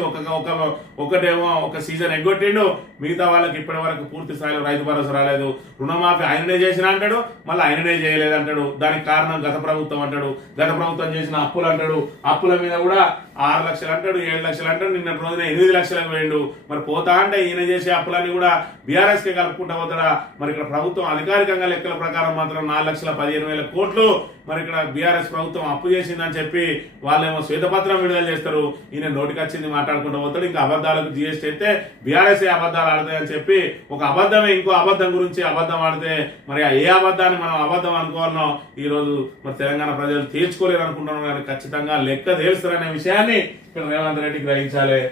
ఒకటేమో ఒక సీజన్ ఎగ్గొట్టిండు, మిగతా వాళ్ళకి ఇప్పటి వరకు పూర్తి స్థాయిలో రైతు భరోసా రాలేదు. రుణమాఫీ ఆయననే చేసిన అంటాడు, మళ్ళీ ఆయననే చేయలేదు అంటాడు. దానికి కారణం గత ప్రభుత్వం అంటాడు, గత ప్రభుత్వం చేసిన అప్పులు అంటాడు. అప్పుల మీద కూడా 6 లక్షలు అంటాడు, 7 లక్షలు అంటాడు, నిన్నటి రోజున 8 లక్షలకు వేయండు. మరి పోతా అంటే ఈయన చేసే అప్పులన్నీ కూడా బీఆర్ఎస్ కే కలుపుకుంటా పోతాడా? మరి ఇక్కడ ప్రభుత్వం అధికారికంగా లెక్కల ప్రకారం మాత్రం 4,15,000 కోట్లు మరి ఇక్కడ బీఆర్ఎస్ ప్రభుత్వం అప్పు చేసిందని చెప్పి వాళ్ళేమో శ్వేతపత్రం విడుదల చేస్తారు. ఈయన నోటికొచ్చింది మాట్లాడుకుంటూ పోతాడు. ఇంకా అబద్ధాలకు జిఎస్టీ అయితే బీఆర్ఎస్ అబద్ధాలు ఆడతాయని చెప్పి ఒక అబద్ధమే ఇంకో అబద్ధం గురించి అబద్ధం ఆడితే మరి ఏ అబద్ధాన్ని మనం అబద్ధం అనుకోవాలనో ఈ రోజు మరి తెలంగాణ ప్రజలు తీర్చుకోలేరు అనుకుంటున్నాం. కానీ ఖచ్చితంగా లెక్క తేలుస్తారనే విషయాన్ని ఇక్కడ రేవంత్ రెడ్డి గ్రహించాలి.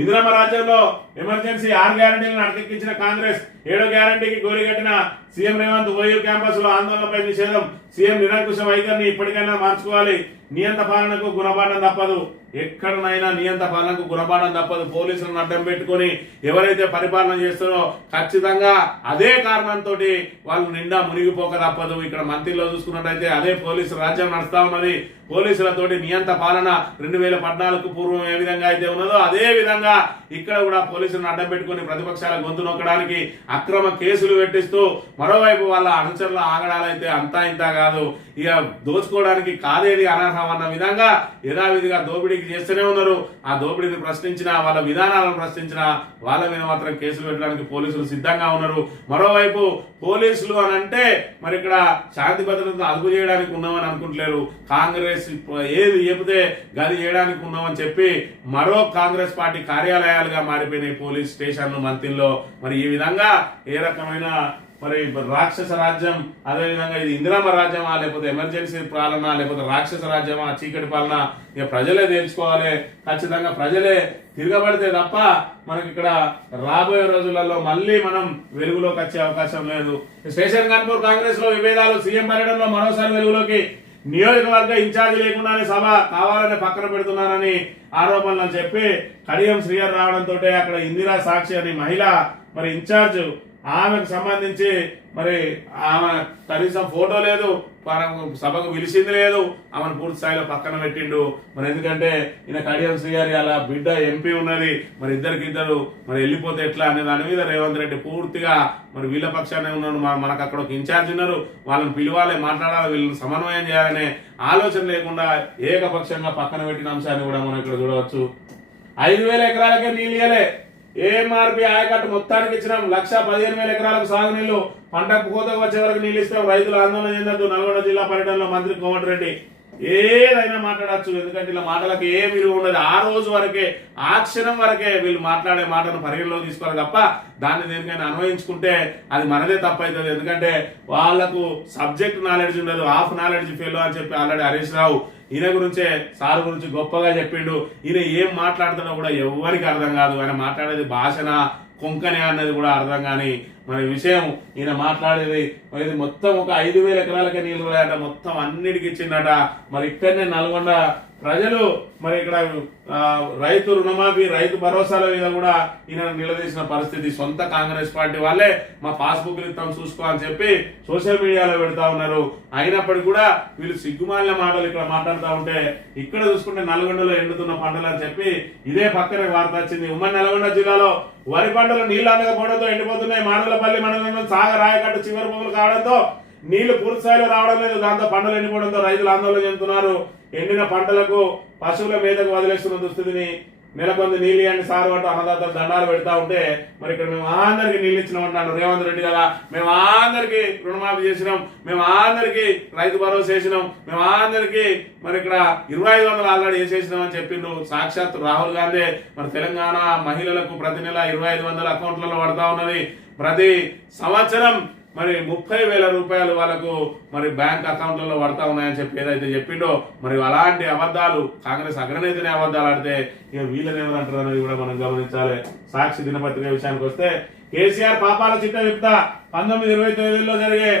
ఇందిరమ్మ రాజ్యంలో ఎమర్జెన్సీ 6 గ్యారంటీలను అటకెక్కించిన కాంగ్రెస్, 7వ గ్యారంటీకి గోలిగట్టిన సీఎం రేవంత్. ఓయూ క్యాంపస్ లో ఆందోళనపై నిషేధం, సీఎం నిరంకుశ వైఖరిని ఇప్పటికైనా మార్చుకోవాలి, నియంత పాలనకు గుణపాఠం తప్పదు. ఎక్కడనైనా నియంత పాలనకు గుణపాఠం తప్పదు. పోలీసులను అడ్డం పెట్టుకొని ఎవరైతే పరిపాలన చేస్తారో ఖచ్చితంగా అదే కారణంతో వాళ్ళు నిండా మునిగిపోక తప్పదు. ఇక్కడ మంత్రిలో చూసుకున్నట్టయితే అదే పోలీసు రాజ్యం నడుస్తా ఉన్నది. పోలీసులతోటి నియంత పాలన 2014 పూర్వం ఏ విధంగా అయితే ఉన్నదో అదే విధంగా ఇక్కడ కూడా పోలీసులను అడ్డం పెట్టుకుని ప్రతిపక్షాల గొంతు నొక్కడానికి అక్రమ కేసులు పెట్టిస్తూ మరోవైపు వాళ్ళ అనుచరుల ఆగడాలైతే అంతా ఇంత కాదు. ఇక దోచుకోవడానికి కాదేది అనర్హం అన్న విధంగా యథావిధిగా దోపిడీకి చేస్తూనే ఉన్నారు. ఆ దోపిడీని ప్రశ్నించిన, వాళ్ళ విధానాలను ప్రశ్నించిన వాళ్ళ మీద మాత్రం కేసులు పెట్టడానికి పోలీసులు సిద్ధంగా ఉన్నారు. మరోవైపు పోలీసులు అని అంటే మరి ఇక్కడ శాంతి భద్రతను అదుపు చేయడానికి ఉన్నామని అనుకుంటలేరు. కాంగ్రెస్ ఏది చెబితే గది చేయడానికి ఉన్నామని చెప్పి మరో కాంగ్రెస్ పార్టీ కార్యాలయాలుగా మారిపోయినాయి పోలీస్ స్టేషన్లు మంత్రిలో. మరి ఈ విధంగా ఏ రకమైన మరి రాక్షస రాజ్యం, అదేవిధంగా ఇది ఇందిరమ్మ రాజ్యమా లేకపోతే ఎమర్జెన్సీ పాలన లేకపోతే రాక్షస రాజ్యమా చీకటి పాలన, ఇక ప్రజలే తెలుసుకోవాలి. ఖచ్చితంగా ప్రజలే తిరగబడితే తప్ప మనకి ఇక్కడ రాబోయే రోజులలో మళ్ళీ మనం వెలుగులోకి వచ్చే అవకాశం లేదు. స్టేషన్ కాన్పూర్ కాంగ్రెస్ లో విభేదాలు, సీఎం పర్యటనలో మరోసారి వెలుగులోకి. నియోజకవర్గ ఇన్ఛార్జి లేకుండానే సభ కావాలని పక్కన పెడుతున్నారని ఆరోపణలు చెప్పి కడియం శ్రీహర్ రావడంతో అక్కడ ఇందిరా సాక్షి అని మహిళ మరి ఇన్ఛార్జ్, ఆమెకు సంబంధించి మరి ఆమె కనీసం ఫోటో లేదు, సభకు పిలిచింది లేదు, ఆమెను పూర్తి స్థాయిలో పక్కన పెట్టిండు. మరి ఎందుకంటే ఈయన కడియం శ్రీహరి అలా బిడ్డ ఎంపీ ఉన్నది, మరి ఇద్దరు మరి వెళ్ళిపోతే ఎట్లా అనే దాని మీద రేవంత్ రెడ్డి పూర్తిగా మరి వీళ్ళ పక్షానే ఉన్నాడు. మనకు అక్కడ ఒక ఇన్ఛార్జ్ ఉన్నారు, వాళ్ళని పిలవాలి, మాట్లాడాలి, వీళ్ళని సమన్వయం చేయాలనే ఆలోచన లేకుండా ఏకపక్షంగా పక్కన పెట్టిన అంశాన్ని కూడా మనం ఇక్కడ చూడవచ్చు. 5,000 ఎకరాలకే నీళ్ళు ఇయ్యలే, ఏఎంఆర్పి ఆయకట్టు మొత్తానికి ఇచ్చినాం, 1,15,000 ఎకరాలకు సాగునీళ్లు, పంటకు కోతకు వచ్చే వరకు నీళ్ళు ఇస్తాం, రైతులు ఆందోళన చెందొద్దు. నల్గొండ జిల్లా పర్యటనలో మంత్రి కోమటిరెడ్డి. ఏదైనా మాట్లాడచ్చు, ఎందుకంటే ఇలా మాటలకు ఏ విలువ ఉండదు. ఆ రోజు వరకే, ఆ క్షణం వరకే వీళ్ళు మాట్లాడే మాటను పరిగణలో తీసుకోవాలి తప్ప దాన్ని దేనికైనా అన్వయించుకుంటే అది మనదే తప్పవుతుంది. ఎందుకంటే వాళ్లకు సబ్జెక్ట్ నాలెడ్జ్ ఉండదు, హాఫ్ నాలెడ్జ్ ఫెయిల్ అని చెప్పి ఆల్రెడీ హరీష్ రావు ఈయన గురించే సార్ గురించి గొప్పగా చెప్పిండు. ఈయన ఏం మాట్లాడుతున్నా కూడా ఎవరికి అర్థం కాదు. ఆయన మాట్లాడేది భాషన కొంకనే అన్నది కూడా అర్థం కాని మరి విషయం. ఈయన మాట్లాడేది ఇది మొత్తం ఒక 5,000 ఎకరాలకే నీళ్ళు ఉన్నాయట, మొత్తం అన్నిటికి ఇచ్చిందట. మరి ఇక్కడనే నల్గొండ ప్రజలు మరి ఇక్కడ రైతు రుణమాఫీ రైతు భరోసాల మీద కూడా ఈయన నిలదీసిన పరిస్థితి. సొంత కాంగ్రెస్ పార్టీ వాళ్ళే మా పాస్బుక్లు ఇస్తాం చూసుకో అని చెప్పి సోషల్ మీడియాలో పెడతా ఉన్నారు. అయినప్పటికీ కూడా వీళ్ళు సిగ్గుమాలిన మాటలు ఇక్కడ మాట్లాడుతూ ఉంటే, ఇక్కడ చూసుకుంటే నల్గొండలో ఎండుతున్న పంటలు అని చెప్పి ఇదే పక్కనే వార్త వచ్చింది. ఉమ్మడి నల్గొండ జిల్లాలో వరి పంటలు నీళ్లు అందకపోవడంతో ఎండిపోతున్నాయి. మాడలపల్లి మండలంలో సాగ రాయకట్టు చివరి భూములు కావడంతో నీళ్లు పూర్తి స్థాయిలో రావడం లేదు. దాంతో పంటలు ఎండిపోవడంతో రైతులు ఆందోళన చెందుతున్నారు. ఎండిన పంటలకు పశువుల మీదకు వదిలేస్తున్న దుస్థితిని నెలకొంది. నీళ్ళు ఇవ్వండి సార్ అంటూ అన్నదాతలు దండాలు పెడతా ఉంటే, మరి ఇక్కడ మేము అందరికి నీళ్ళు ఇచ్చినాం అంటాను రేవంత్ రెడ్డి కదా. మేము అందరికి రుణమాఫీ చేసినాం, మేము అందరికి రైతు భరోసా చేసినాం, మేము అందరికి మరి ఇక్కడ 2,500 ఆల్రెడీ వేసేసినాం అని చెప్పిండు సాక్షాత్ రాహుల్ గాంధీ. మరి తెలంగాణ మహిళలకు ప్రతి నెల 2,500 అకౌంట్లలో పడతా ఉన్నది. ప్రతి సంవత్సరం మరి 30,000 రూపాయలు వాళ్ళకు మరి బ్యాంక్ అకౌంట్లలో పడతా ఉన్నాయని చెప్పి ఏదైతే చెప్పిండో, మరి అలాంటి అబద్ధాలు కాంగ్రెస్ అగ్రనేతనే అబద్ధాలు ఆడితే ఇక వీళ్ళని ఎవరంటారు అనేది కూడా మనం గమనించాలి. సాక్షి దినపత్రిక విషయానికి వస్తే, కేసీఆర్ పాపాల చిట్ట విప్తా 19-20 తేదీల్లో జరిగే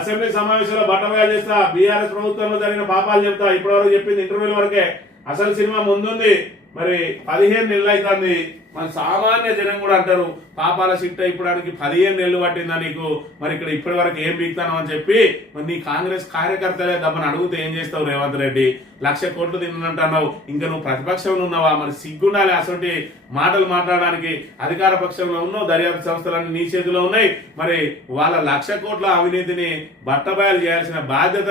అసెంబ్లీ సమావేశంలో బట్టబయలు చేస్తా, బీఆర్ఎస్ ప్రభుత్వంలో జరిగిన పాపాలు చెప్తా. ఇప్పటివరకు చెప్పింది ఇంటర్వ్యూల వరకే, అసలు సినిమా ముందుంది. మరి 15 నెలలు అవుతుంది. మన సామాన్య జనం కూడా అంటారు పాపాల చిట్ట ఇప్పడానికి 15 నెలలు పట్టిందా నీకు, మరి ఇక్కడ ఇప్పటి వరకు ఏం బీక్తాను అని చెప్పి మరి నీ కాంగ్రెస్ కార్యకర్తలే దమ్మని అడిగితే ఏం చేస్తావు రేవంత్ రెడ్డి? 1,00,000 కోట్లు తిన్నంటున్నావు, ఇంకా నువ్వు ప్రతిపక్షంలో ఉన్నావా? మరి సిగ్గుండాలి అసలు మాటలు మాట్లాడడానికి. అధికార పక్షంలో ఉన్నావు, దర్యాప్తు సంస్థలన్నీ నీ చేతిలో ఉన్నాయి. మరి వాళ్ళ 1,00,000 కోట్ల అవినీతిని బట్టబయలు చేయాల్సిన బాధ్యత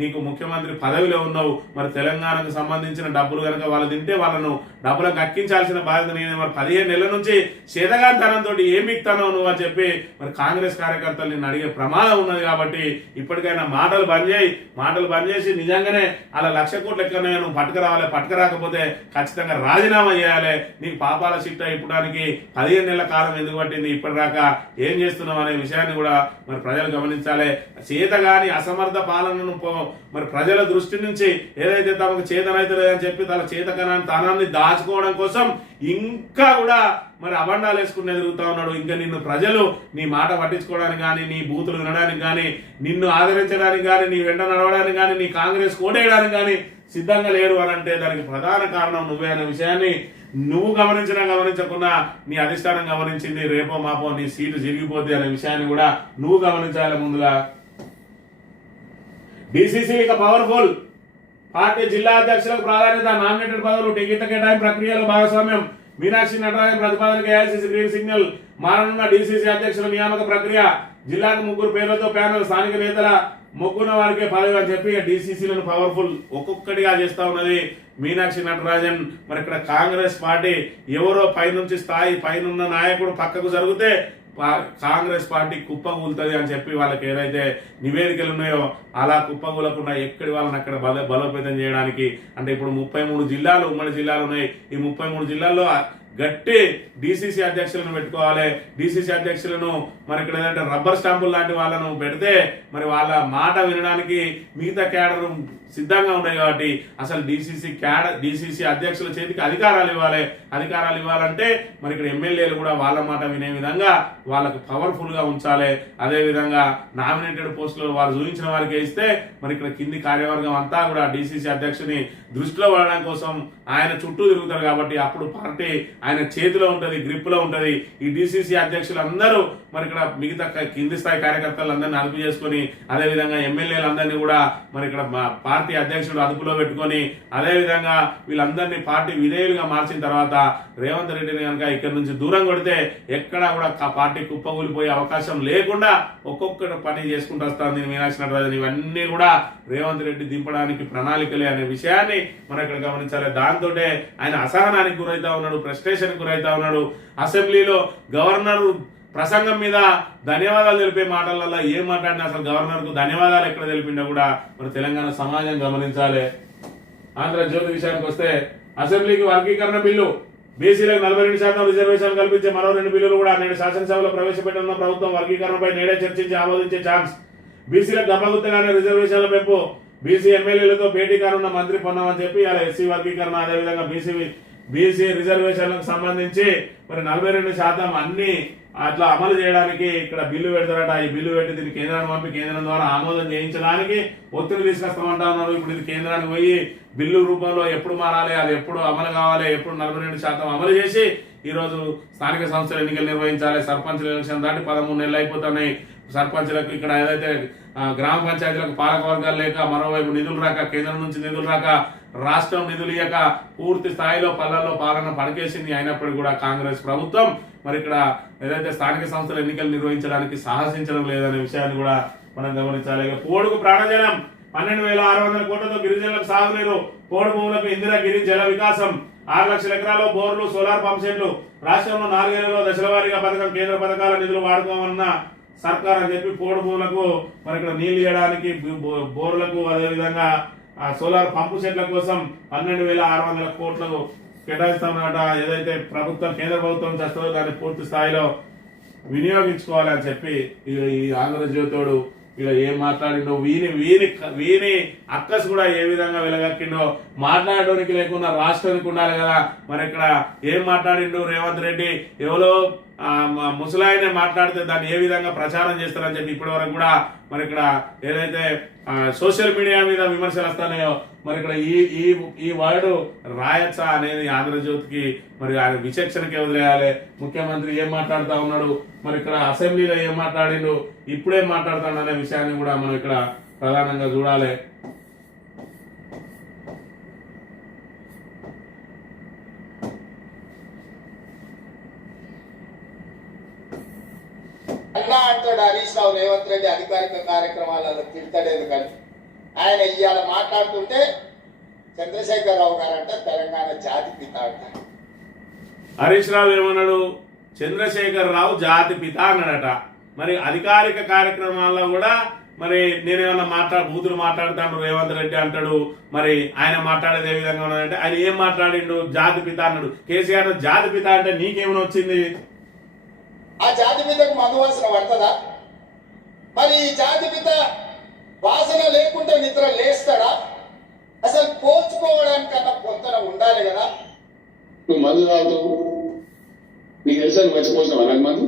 నీకు, ముఖ్యమంత్రి పదవిలో ఉన్నావు. మరి తెలంగాణకు సంబంధించిన డబ్బులు కనుక వాళ్ళు తింటే వాళ్ళను డబ్బులకు అక్కించాల్సిన బాధ్యత నేను. మరి 15 నెలల నుంచి చేతగాంతనంతో ఏం మిక్తానో నువ్వు అని చెప్పి మరి కాంగ్రెస్ కార్యకర్తలు నిన్ను అడిగే ప్రమాదం ఉన్నది. కాబట్టి ఇప్పటికైనా మాటలు బంద్ చేయి. మాటలు బంద్ చేసి నిజంగానే అలా 1,00,000 కోట్లు ఎక్కడనే నువ్వు పట్టుకురావాలి. పట్టుకురాకపోతే ఖచ్చితంగా రాజీనామా చేయాలి. నీకు పాపాల చిట్ట ఇప్పడానికి 15 నెలల కాలం ఎందుకు పట్టింది, ఇప్పటిదాకా ఏం చేస్తున్నావు అనే విషయాన్ని కూడా మరి ప్రజలు గమనించాలి. చేతగాని అసమర్థ పాలనను మరి ప్రజల దృష్టి నుంచి ఏదైతే తమకు చేతనైతే లేదని చెప్పి తన చేతకనాన్ని తనాన్ని దాచుకోవడం కోసం ఇంకా కూడా మరి అబండాలు వేసుకుని ఎదుగుతా ఉన్నాడు. ఇంకా నిన్ను ప్రజలు నీ మాట పట్టించుకోవడానికి కానీ, నీ బూతులు వినడానికి కానీ, నిన్ను ఆదరించడానికి కానీ, నీ వెంట నడవడానికి కానీ, నీ కాంగ్రెస్ కోటేయడానికి కానీ సిద్ధంగా లేరు అని అంటే దానికి ప్రధాన కారణం నువ్వే అనే విషయాన్ని నువ్వు గమనించినా గమనించకుండా నీ అధిష్టానం గమనించింది. రేపో మాపో నీ సీటు జరిగిపోద్ది అనే విషయాన్ని కూడా నువ్వు గమనించాలి. ముందుగా డిసిసి ఇక పవర్ఫుల్ పార్టీ జిల్లా అధ్యక్షులకు ప్రాధాన్యత, నామినేటెడ్ పదవులు, టికెట్ల కేటాయింపు ప్రక్రియలో భాగస్వామ్యం. మీనాక్షి నటరాజన్ ప్రతిపాదనకు ఏఐసిసి గ్రీన్ సిగ్నల్. మారనున్న డిసిసి అధ్యక్షుల నియామక ప్రక్రియ. జిల్లాకు 3 పేర్లతో ప్యానల్. స్థానిక నేతల మొగ్గున్న వారికే పదవి అని చెప్పి డిసిసిలను పవర్ఫుల్ ఒక్కొక్కటిగా చేస్తా ఉన్నది మీనాక్షి నటరాజన్. మరి ఇక్కడ కాంగ్రెస్ పార్టీ ఎవరో పైనుంచి స్థాయి పైనున్న నాయకుడు పక్కకు జరిగితే కాంగ్రెస్ పార్టీ కుప్పకూలుతుంది అని చెప్పి వాళ్ళకి ఏదైతే నివేదికలు ఉన్నాయో అలా కుప్పకూలకుండా ఎక్కడి వాళ్ళని అక్కడ బలోపేతం చేయడానికి. అంటే ఇప్పుడు 33 జిల్లాలు ఉమ్మడి జిల్లాలు ఉన్నాయి. ఈ 33 జిల్లాల్లో గట్టి డిసిసి అధ్యక్షులను పెట్టుకోవాలి. డిసిసి అధ్యక్షులను మరి ఇక్కడ ఏంటంటే రబ్బర్ స్టాంపులు లాంటి వాళ్ళను పెడితే మరి వాళ్ళ మాట వినడానికి మిగతా క్యాడర్ సిద్ధంగా ఉన్నాయి. కాబట్టి అసలు డిసిసి అధ్యక్షుల చేతికి అధికారాలు ఇవ్వాలి. అధికారాలు ఇవ్వాలంటే మరి ఇక్కడ ఎమ్మెల్యేలు కూడా వాళ్ళ మాట వినే విధంగా వాళ్ళకు పవర్ఫుల్ గా ఉంచాలి. అదే విధంగా నామినేటెడ్ పోస్టులు వారు చూపించిన వారికి ఇస్తే మరి ఇక్కడ కింది కార్యవర్గం అంతా కూడా డిసిసి అధ్యక్షుని దృష్టిలో పడడం కోసం ఆయన చుట్టూ తిరుగుతారు. కాబట్టి అప్పుడు పార్టీ ఆయన చేతిలో ఉంటది, గ్రిప్ లో ఉంటది. ఈ డిసిసి అధ్యక్షులు అందరూ మరి ఇక్కడ మిగతా కింది స్థాయి కార్యకర్తలందరినీ అదుపు చేసుకుని, అదే విధంగా ఎమ్మెల్యేలందరినీ కూడా మరి ఇక్కడ పార్టీ అధ్యక్షుడు అదుపులో పెట్టుకొని, అదే విధంగా వీళ్ళందరినీ పార్టీ విధేయులుగా మార్చిన తర్వాత రేవంత్ రెడ్డిని కనుక ఇక్కడి నుంచి దూరం కొడితే ఎక్కడా కూడా పార్టీ కుప్పకూలిపోయే అవకాశం లేకుండా ఒక్కొక్కటి పని చేసుకుంటూ వస్తుంది మీనాక్షి నటరాజన్. ఇవన్నీ కూడా రేవంత్ రెడ్డి దింపడానికి ప్రణాళికలే అనే విషయాన్ని మనం ఇక్కడ గమనించాలి. దాంతో ఆయన అసహనానికి గురైతా ఉన్నాడు, ఫ్రస్ట్రేషన్ గురైతా ఉన్నాడు. అసెంబ్లీలో గవర్నర్ ప్రసంగం మీద ధన్యవాదాలు తెలిపే మాటలలో ఏం మాట్లాడినా అసలు గవర్నర్ కు ధన్యవాదాలు ఎక్కడ తెలిపిండా కూడా మన తెలంగాణ సమాజం గమనించాలి. ఆంధ్రజ్యోతి విషయానికి వస్తే అసెంబ్లీకి వర్గీకరణ బిల్లు, బీసీలకు 42% రిజర్వేషన్ కల్పించే మరో 2 బిల్లులు కూడా నేడు శాసనసభలో ప్రవేశపెట్టనున్న ప్రభుత్వం వర్గీకరణపై నేడే చర్చించి ఆమోదించే ఛాన్స్. బీసీలకు గమ్మగుత్తగానే రిజర్వేషన్ల పెంపు, బీసీ ఎమ్మెల్యేలతో భేటీ కానున్న మంత్రి పొన్నం అని చెప్పి ఇలా ఎస్సీ వర్గీకరణ అదేవిధంగా బీసీ రిజర్వేషన్లకు సంబంధించి మరి 42% అన్ని అట్లా అమలు చేయడానికి ఇక్కడ బిల్లు పెడతారట. ఈ బిల్లు పెట్టి దీన్ని కేంద్రానికి పంపి కేంద్రం ద్వారా ఆమోదం చేయించడానికి ఒత్తిడి తీసుకొస్తామంటా ఉన్నారు. ఇప్పుడు ఇది కేంద్రానికి పోయి బిల్లు రూపంలో ఎప్పుడు మారాలి, అది ఎప్పుడు అమలు కావాలి, ఎప్పుడు 42% అమలు చేసి ఈ రోజు స్థానిక సంస్థల ఎన్నికలు నిర్వహించాలి. సర్పంచ్ ఎలక్షన్ దాటి 13 నెలలు అయిపోతున్నాయి. సర్పంచ్లకు ఇక్కడ ఏదైతే గ్రామ పంచాయతీలకు పాలక వర్గాలు లేక, మరోవైపు నిధులు రాక, కేంద్రం నుంచి నిధులు రాక, రాష్ట్రం నిధులు ఇయ్యక పూర్తి స్థాయిలో పల్లెల్లో పాలన పడకేసింది. అయినప్పటికీ కూడా కాంగ్రెస్ ప్రభుత్వం మరి ఇక్కడ ఏదైతే స్థానిక సంస్థల ఎన్నికలు నిర్వహించడానికి సాహసించడం లేదనే విషయాన్ని కూడా మనం గమనించాలి. పోడుకు ప్రాణజలం 12,600 కోట్లతో గిరిజనులకు సాగునీరు, పోడు భూములకు ఇందిరాగిరి జల వికాసం, 6 లక్షల ఎకరాల్లో బోర్లు, సోలార్ పంప్ సెట్లు, రాష్ట్రంలో 4 ఏళ్లలో దశల వారీగా పథకం, కేంద్ర పథకాల నిధులు వాడుకోమన్న సర్కార్ అని చెప్పి పోడు భూములకు మరి ఇక్కడ నీళ్లు ఇవ్వడానికి బోర్లకు అదేవిధంగా సోలార్ పంపు సెట్ల కోసం 12,600 కోట్లకు కేటాయిస్తామన్నమాట. ఏదైతే ప్రభుత్వం కేంద్ర ప్రభుత్వం చేస్తుందో దాన్ని పూర్తి స్థాయిలో వినియోగించుకోవాలని చెప్పి ఈ ఆంధ్రజ్యోతోడు ఇలా ఏం మాట్లాడిండో వీని అక్కస్ కూడా ఏ విధంగా వెలగక్కిండో మాట్లాడడానికి లేకుండా రాష్ట్రానికి ఉండాలి కదా. మరి ఇక్కడ ఏం మాట్లాడిండు రేవంత్ రెడ్డి, ఎవరో ముసలాయనే మాట్లాడితే దాన్ని ఏ విధంగా ప్రచారం చేస్తారని చెప్పి ఇప్పటి వరకు కూడా మరి ఇక్కడ ఏదైతే సోషల్ మీడియా మీద విమర్శలు వస్తాయో మరి ఇక్కడ ఈ వర్డ్ రాయచ్చా అనేది ఆంధ్రజ్యోతికి మరి ఆయన విచక్షణకే వదిలేయాలి. ముఖ్యమంత్రి ఏం మాట్లాడుతూ ఉన్నాడు, మరి ఇక్కడ అసెంబ్లీలో ఏం మాట్లాడిండు, ఇప్పుడేం మాట్లాడుతాడు అనే విషయాన్ని కూడా మనం ఇక్కడ ప్రధానంగా చూడాలి. అన్నా అంటాడు హరీష్ రావు రేవంత్ రెడ్డి అధికారిక కార్యక్రమాలలో తిడతాడు. ఎందుకంటే ఆయన ఇవాళ మాట్లాడుతుంటే చంద్రశేఖర్ రావు గారంట తెలంగాణ జాతి పిత అంట. హరీష్ రావు ఏమన్నాడు, చంద్రశేఖర్ రావు జాతి పిత అన్నాడట. మరి అధికారిక కార్యక్రమాల్లో కూడా మరి నేనేమన్నా బూతులు మాట్లాడుతాను రేవంత్ రెడ్డి అంటాడు. మరి ఆయన మాట్లాడేది ఏ విధంగా ఉన్నదంటే ఆయన ఏం మాట్లాడిండు, జాతి పిత అన్నాడు. కేసీఆర్ జాతి పిత అంటే నీకేమైనా వచ్చింది? ఆ జాతిపితకు మధు వాసన పడుతుందా? మరి ఈ జాతిపిత వాసన లేకుంటే నిద్ర లేస్తాడా? అసలు పోల్చుకోవడానికన్నా పొంతన ఉండాలి కదా. నువ్వు మందు తాగుతావు, నీకు తెలుసా? నువ్వు మర్చిపోతున్నావా? నాకు మందు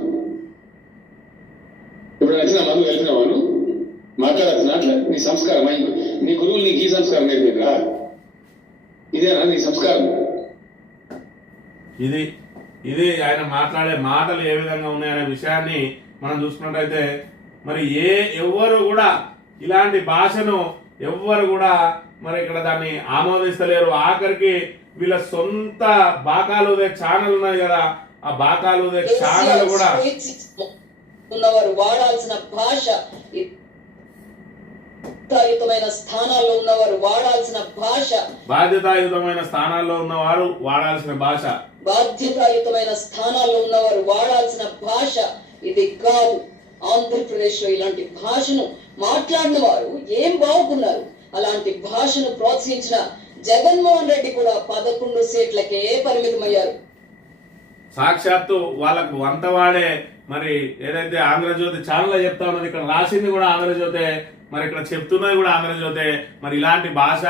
ఇప్పుడు నచ్చిన మందు వెళ్తున్నావా? నువ్వు మాట్లాడుతున్నా అట్లా నీ సంస్కారం, నీ గురువులు నీకు ఈ సంస్కారం నేర్పిరా? ఇదేనా నీ సంస్కారం? ఇది ఆయన మాట్లాడే మాటలు ఏ విధంగా ఉన్నాయనే విషయాన్ని మనం చూసుకున్నట్టయితే మరి ఎవ్వరు కూడా ఇలాంటి భాషను ఎవ్వరు కూడా మరి ఇక్కడ దాన్ని ఆమోదిస్తలేరు. ఆఖరికి వీళ్ళ సొంత బాకాలుదే ఛానల్ ఉన్నాయి కదా, ఆ బాకాలుదే ఛానల్ కూడా ఉన్నవారు వాడాల్సిన భాష, బాధ్యతాయుతమైన స్థానాల్లో ఉన్నవారు వాడాల్సిన భాష, బాధ్యతాయుతమైన స్థానాల్లో ఉన్నవారు వాడాల్సిన భాష, బాధ్యతాయుతమైన స్థానాల్లో ఉన్నవారు వాడాల్సిన భాష ఇది కాదు. ఆంధ్రప్రదేశ్ లో ఇలాంటి భాషను మాట్లాడిన వారు ఏం బాగున్నారు. అలాంటి భాషను ప్రోత్సహించిన జగన్మోహన్ రెడ్డి కూడా 11 సీట్లకే పరిమితమయ్యారు. సాక్షాత్తు వాళ్ళకు వంతవాడే మరి ఏదైతే ఆంధ్రజ్యోతి ఛానల్ చెప్తా ఉన్నది, ఇక్కడ రాసింది కూడా ఆంధ్రజ్యోతే, మరి ఇక్కడ చెప్తున్నది కూడా ఆంధ్రజ్యోతే. మరి ఇలాంటి భాష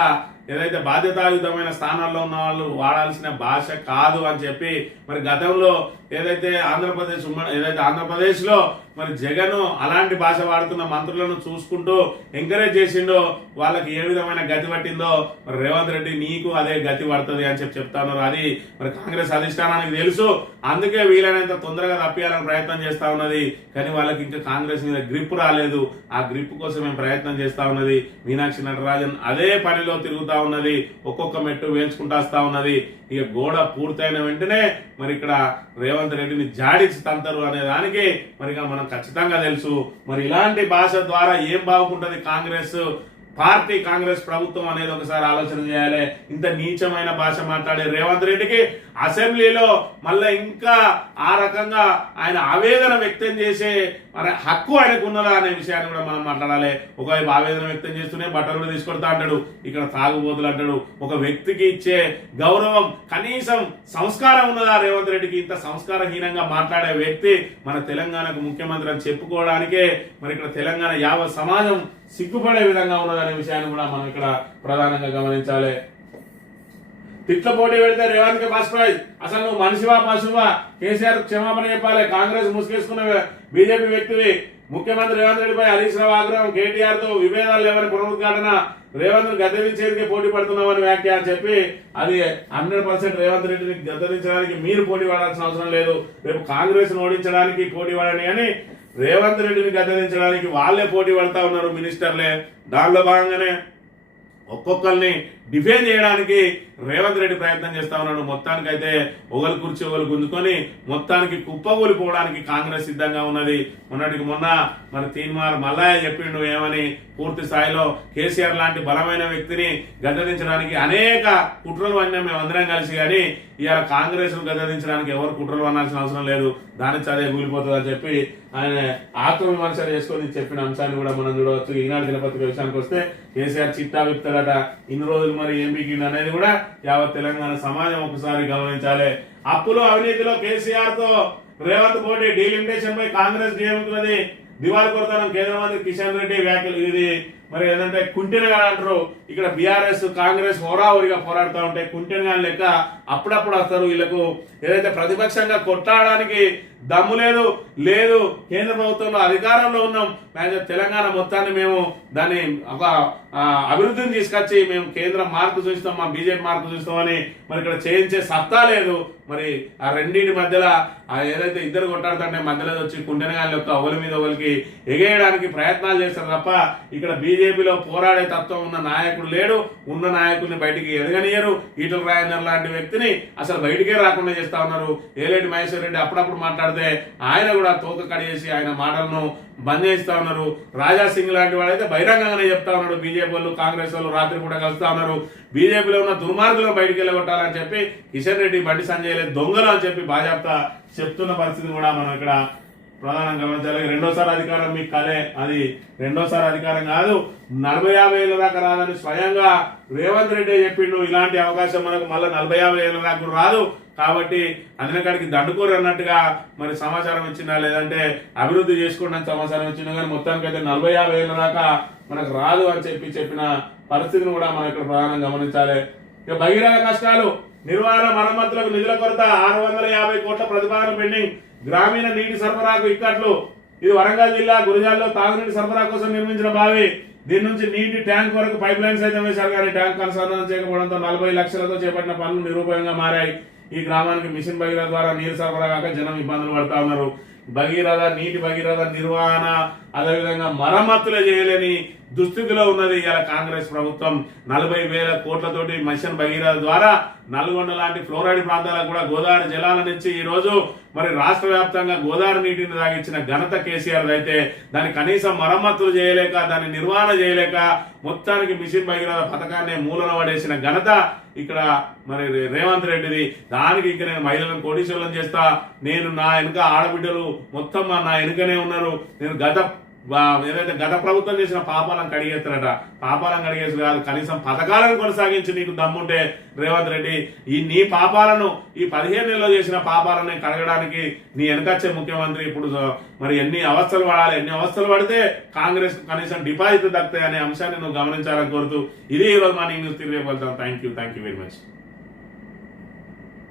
ఏదైతే బాధ్యతాయుతమైన స్థానాల్లో ఉన్న వాళ్ళు వాడాల్సిన భాష కాదు అని చెప్పి మరి గతంలో ఏదైతే ఆంధ్రప్రదేశ్ లో మరి జగన్ అలాంటి భాష వాడుతున్న మంత్రులను చూసుకుంటూ ఎంకరేజ్ చేసిండో వాళ్ళకి ఏ విధమైన గతి పట్టిందో మరి రేవంత్ రెడ్డి నీకు అదే గతి పడుతుంది అని చెప్తా ఉన్నారు. అది మరి కాంగ్రెస్ అధిష్టానానికి తెలుసు, అందుకే వీలైనంత తొందరగా తప్పియాలని ప్రయత్నం చేస్తా ఉన్నది. కానీ వాళ్ళకి ఇంకా కాంగ్రెస్ మీద గ్రిప్ రాలేదు. ఆ గ్రిప్ కోసం మేము ప్రయత్నం చేస్తా ఉన్నది. మీనాక్షి నటరాజన్ అదే పనిలో తిరుగుతా ఉన్నది, ఒక్కొక్క మెట్టు వేల్చుకుంటా వస్తా ఉన్నది. ఇక గోడ పూర్తయిన వెంటనే మరి ఇక్కడ రేవంత్ రెడ్డిని జాడించి తంతరు అనే దానికి మరి మనం ఖచ్చితంగా తెలుసు. మరి ఇలాంటి భాష ద్వారా ఏం బాగుంటుంది కాంగ్రెస్ పార్టీ, కాంగ్రెస్ ప్రభుత్వం అనేది ఒకసారి ఆలోచన చేయాలి. ఇంత నీచమైన భాష మాట్లాడే రేవంత్ రెడ్డికి అసెంబ్లీలో మళ్ళీ ఇంకా ఆ రకంగా ఆయన ఆవేదన వ్యక్తం చేసే మరి హక్కు ఆయనకు ఉన్నదా అనే విషయాన్ని కూడా మనం మాట్లాడాలి. ఒకవైపు ఆవేదన వ్యక్తం చేస్తూనే బట్టలు కూడా తీసుకొడతా అంటాడు, ఇక్కడ తాగుబోతులు అంటాడు. ఒక వ్యక్తికి ఇచ్చే గౌరవం, కనీసం సంస్కారం ఉన్నదా రేవంత్ రెడ్డికి? ఇంత సంస్కారహీనంగా మాట్లాడే వ్యక్తి మన తెలంగాణకు ముఖ్యమంత్రి అని చెప్పుకోవడానికే మరి ఇక్కడ తెలంగాణ యావత్ సమాజం సిగ్గుపడే విధంగా ఉన్నదని అనే విషయాన్ని కూడా మనం ఇక్కడ ప్రధానంగా గమనించాలి. తిట్ల పోటీ పెడితే రేవంత్ కి ఫస్ట్ ప్రైజ్. అసలు నువ్వు మనిషివా పశువా? కేసీఆర్ క్షమాపణ చెప్పాలి. కాంగ్రెస్ ముసుగేసుకున్న బీజేపీ వ్యక్తివి. ముఖ్యమంత్రి రేవంత్ రెడ్డిపై హరీష్ రావు ఆగ్రహం. కేటీఆర్ తో విభేదాలు లేవని పునరుద్ఘాటన. రేవంత్ గద్దెదించేందుకే పోటీ పడుతున్నామని వ్యాఖ్య అని చెప్పి అది 100% రేవంత్ రెడ్డిని గద్దెదించడానికి మీరు పోటీ పడాల్సిన అవసరం లేదు. రేపు కాంగ్రెస్ ఓడించడానికి పోటీ పడని అని రేవంత్ రెడ్డిని గద్దెదించడానికి వాళ్ళే పోటీ పడతా ఉన్నారు మినిస్టర్లే. దానిలో భాగంగానే ఒక్కొక్కరిని డిఫెండ్ చేయడానికి రేవంత్ రెడ్డి ప్రయత్నం చేస్తా ఉన్నాడు. మొత్తానికైతే ఒకరు కుర్చీ ఒకరు గుంజుకొని మొత్తానికి కుప్పగూలిపోవడానికి కాంగ్రెస్ సిద్ధంగా ఉన్నది. మొన్నటికి మొన్న మరి తీన్మార్ మల్లయ్య చెప్పిండు ఏమని, పూర్తి స్థాయిలో కేసీఆర్ లాంటి బలమైన వ్యక్తిని గద్దెదించడానికి అనేక కుట్రలు అన్నా మేమందరం కలిసి, కానీ ఇవాళ కాంగ్రెస్ ను గద్దెదించడానికి ఎవరు కుట్రలు అనాల్సిన అవసరం లేదు, దాని చదివే కూలిపోతుంది అని చెప్పి ఆయన ఆత్మవిమర్శ చేసుకొని చెప్పిన అంశాన్ని కూడా మనం చూడవచ్చు. ఈనాడు దినపత్రిక విషయానికి వస్తే కేసీఆర్ చిట్టా విప్తాడట, ఇన్ని రోజులు మరి ఏం బీకిండు అనేది కూడా యావత్ తెలంగాణ సమాజం ఒకసారి గమనించాలి. అప్పులు అవినీతిలో కేసీఆర్ తో రేవంత్ పోటీ. డీలిమిటేషన్ పై కాంగ్రెస్ డిఎంకున్నది. దివాళి కొడతానం కేంద్ర మంత్రి కిషన్ రెడ్డి వ్యాఖ్యలు. ఇది మరి ఏదంటే కుంటినగా అంటారు. ఇక్కడ బీఆర్ఎస్ కాంగ్రెస్ హోరాహోరిగా పోరాడుతూ ఉంటే కుంటినగా లెక్క అప్పుడప్పుడు వస్తారు. వీళ్ళకు ఏదైతే ప్రతిపక్షంగా కొట్టాడడానికి దమ్ము లేదు. కేంద్ర ప్రభుత్వంలో అధికారంలో ఉన్నాం, తెలంగాణ మొత్తాన్ని మేము దాన్ని ఒక అభివృద్ధిని తీసుకొచ్చి మేము కేంద్రం మార్పు చూస్తాం, మా బీజేపీ మార్పు చూస్తామని మరి ఇక్కడ చేయించే సత్తా లేదు. మరి ఆ రెండింటి మధ్యలో ఏదైతే ఇద్దరు కొట్టాడుతుంటే మధ్యలో వచ్చి కుంటెనగాళ్ళ యొక్క ఒకరి మీద ఒకరికి ఎగేయడానికి ప్రయత్నాలు చేస్తారు తప్ప ఇక్కడ బీజేపీలో పోరాడే తత్వం ఉన్న నాయకుడు లేడు. ఉన్న నాయకుడిని బయటికి ఎదగనియరు. ఈటల రాజేందర్ లాంటి వ్యక్తిని అసలు బయటికే రాకుండా చేస్తా ఉన్నారు. ఏలేటి మహేశ్వర్ రెడ్డి అప్పుడప్పుడు మాట్లాడితే ఆయన కూడా తోక కడిగేసి ఆయన మాటలను బంద్ చేస్తా ఉన్నారు. రాజా సింగ్ లాంటి వాడైతే బహిరంగంగానే చెప్తా ఉన్నాడు, బీజేపీ వాళ్ళు కాంగ్రెస్ వాళ్ళు రాత్రి పూట కలుస్తా ఉన్నారు, బీజేపీలో ఉన్న దుర్మార్గులను బయటికి వెళ్ళగొట్టాలని చెప్పి కిషన్ రెడ్డి, బండి సంజయ్ దొంగలు అని చెప్పి బాజాప్తా చెప్తున్న పరిస్థితి కూడా మనం ఇక్కడ ప్రధానంగా గమనించాలి. రెండోసారి అధికారం మీకు కలే, అది రెండోసారి అధికారం కాదు, 40-50 ఏళ్ళ దాకా రాదని స్వయంగా రేవంత్ రెడ్డి చెప్పిండు. ఇలాంటి అవకాశం మనకు మళ్ళీ 40-50 ఏళ్ళ దాకా రాదు కాబట్టి అందుకడికి దండుకోరు అన్నట్టుగా మరి సమాచారం ఇచ్చిందా, లేదంటే అభివృద్ధి చేసుకోండి అని సమాచారం ఇచ్చిందా, కానీ మొత్తానికి అయితే 40-50 ఏళ్ళ దాకా మనకు రాదు అని చెప్పిన పరిస్థితిని కూడా మనం ఇక్కడ ప్రధానంగా గమనించాలి. ఇక భగీరథ కష్టాలు, నిర్వహణ మరమ్మతులకు నిధుల కొరత, 650 కోట్ల ప్రతిపాదన పెండింగ్. గ్రామీణ నీటి సరఫరాకు ఇక్కట్లు. ఇది వరంగల్ జిల్లా గురిజాల్లో తాగునీటి సరఫరా కోసం నిర్మించిన బావి. దీని నుంచి నీటి ట్యాంక్ వరకు పైప్ లైన్స్ అయితే వేశారు, కానీ ట్యాంక్ అనుసంధానం చేయకపోవడంతో 40 లక్షలతో చేపట్టిన పనులు నిరూపణంగా మారాయి. ఈ గ్రామానికి మిషన్ భగీరథ ద్వారా నీరు సరఫరా కాక జనం ఇబ్బందులు పడతా ఉన్నారు. నీటి భగీరథ నిర్వహణ అదేవిధంగా మరమ్మతులు చేయలేని దుస్థితిలో ఉన్నది ఇలా కాంగ్రెస్ ప్రభుత్వం. 40,000 కోట్లతోటి మిషన్ భగీరథ ద్వారా నల్గొండ లాంటి ఫ్లోరైడ్ ప్రాంతాలకు కూడా గోదావరి జలాల నుంచి ఈ రోజు మరి రాష్ట్ర వ్యాప్తంగా గోదావరి నీటిని తాగించిన ఘనత కేసీఆర్ అయితే దాని కనీసం మరమ్మతులు చేయలేక, దాన్ని నిర్వహణ చేయలేక మొత్తానికి మిషన్ భగీరథ పథకాన్ని మూలన పడేసిన ఘనత ఇక్కడ మరి రేవంత్ రెడ్డిది. దానికి ఇంకా నేను మహిళలను కోటీశ్వరులను చేస్తా, నేను నా వెనుక ఆడబిడ్డలు మొత్తం నా వెనుకనే ఉన్నారు, నేను ఏదైతే గత ప్రభుత్వం చేసిన పాపాలను కడిగేస్తారట, పాపాలను కడిగేసి కాదు కనీసం పథకాలను కొనసాగించి నీకు దమ్ముంటే రేవంత్ రెడ్డి నీ పాపాలను ఈ 15 నెలల్లో చేసిన పాపాలను కడగడానికి నీ వెనకచ్చే ముఖ్యమంత్రి ఇప్పుడు మరి ఎన్ని అవస్థలు పడాలి, ఎన్ని అవస్థలు పడితే కాంగ్రెస్ కనీసం డిపాజిట్ దక్కుతాయి అనే అంశాన్ని నువ్వు గమనించాలని కోరుతూ ఇది ఈ రోజు మా న్యూస్ తిరిగి వెళ్తాం. Thank you very much.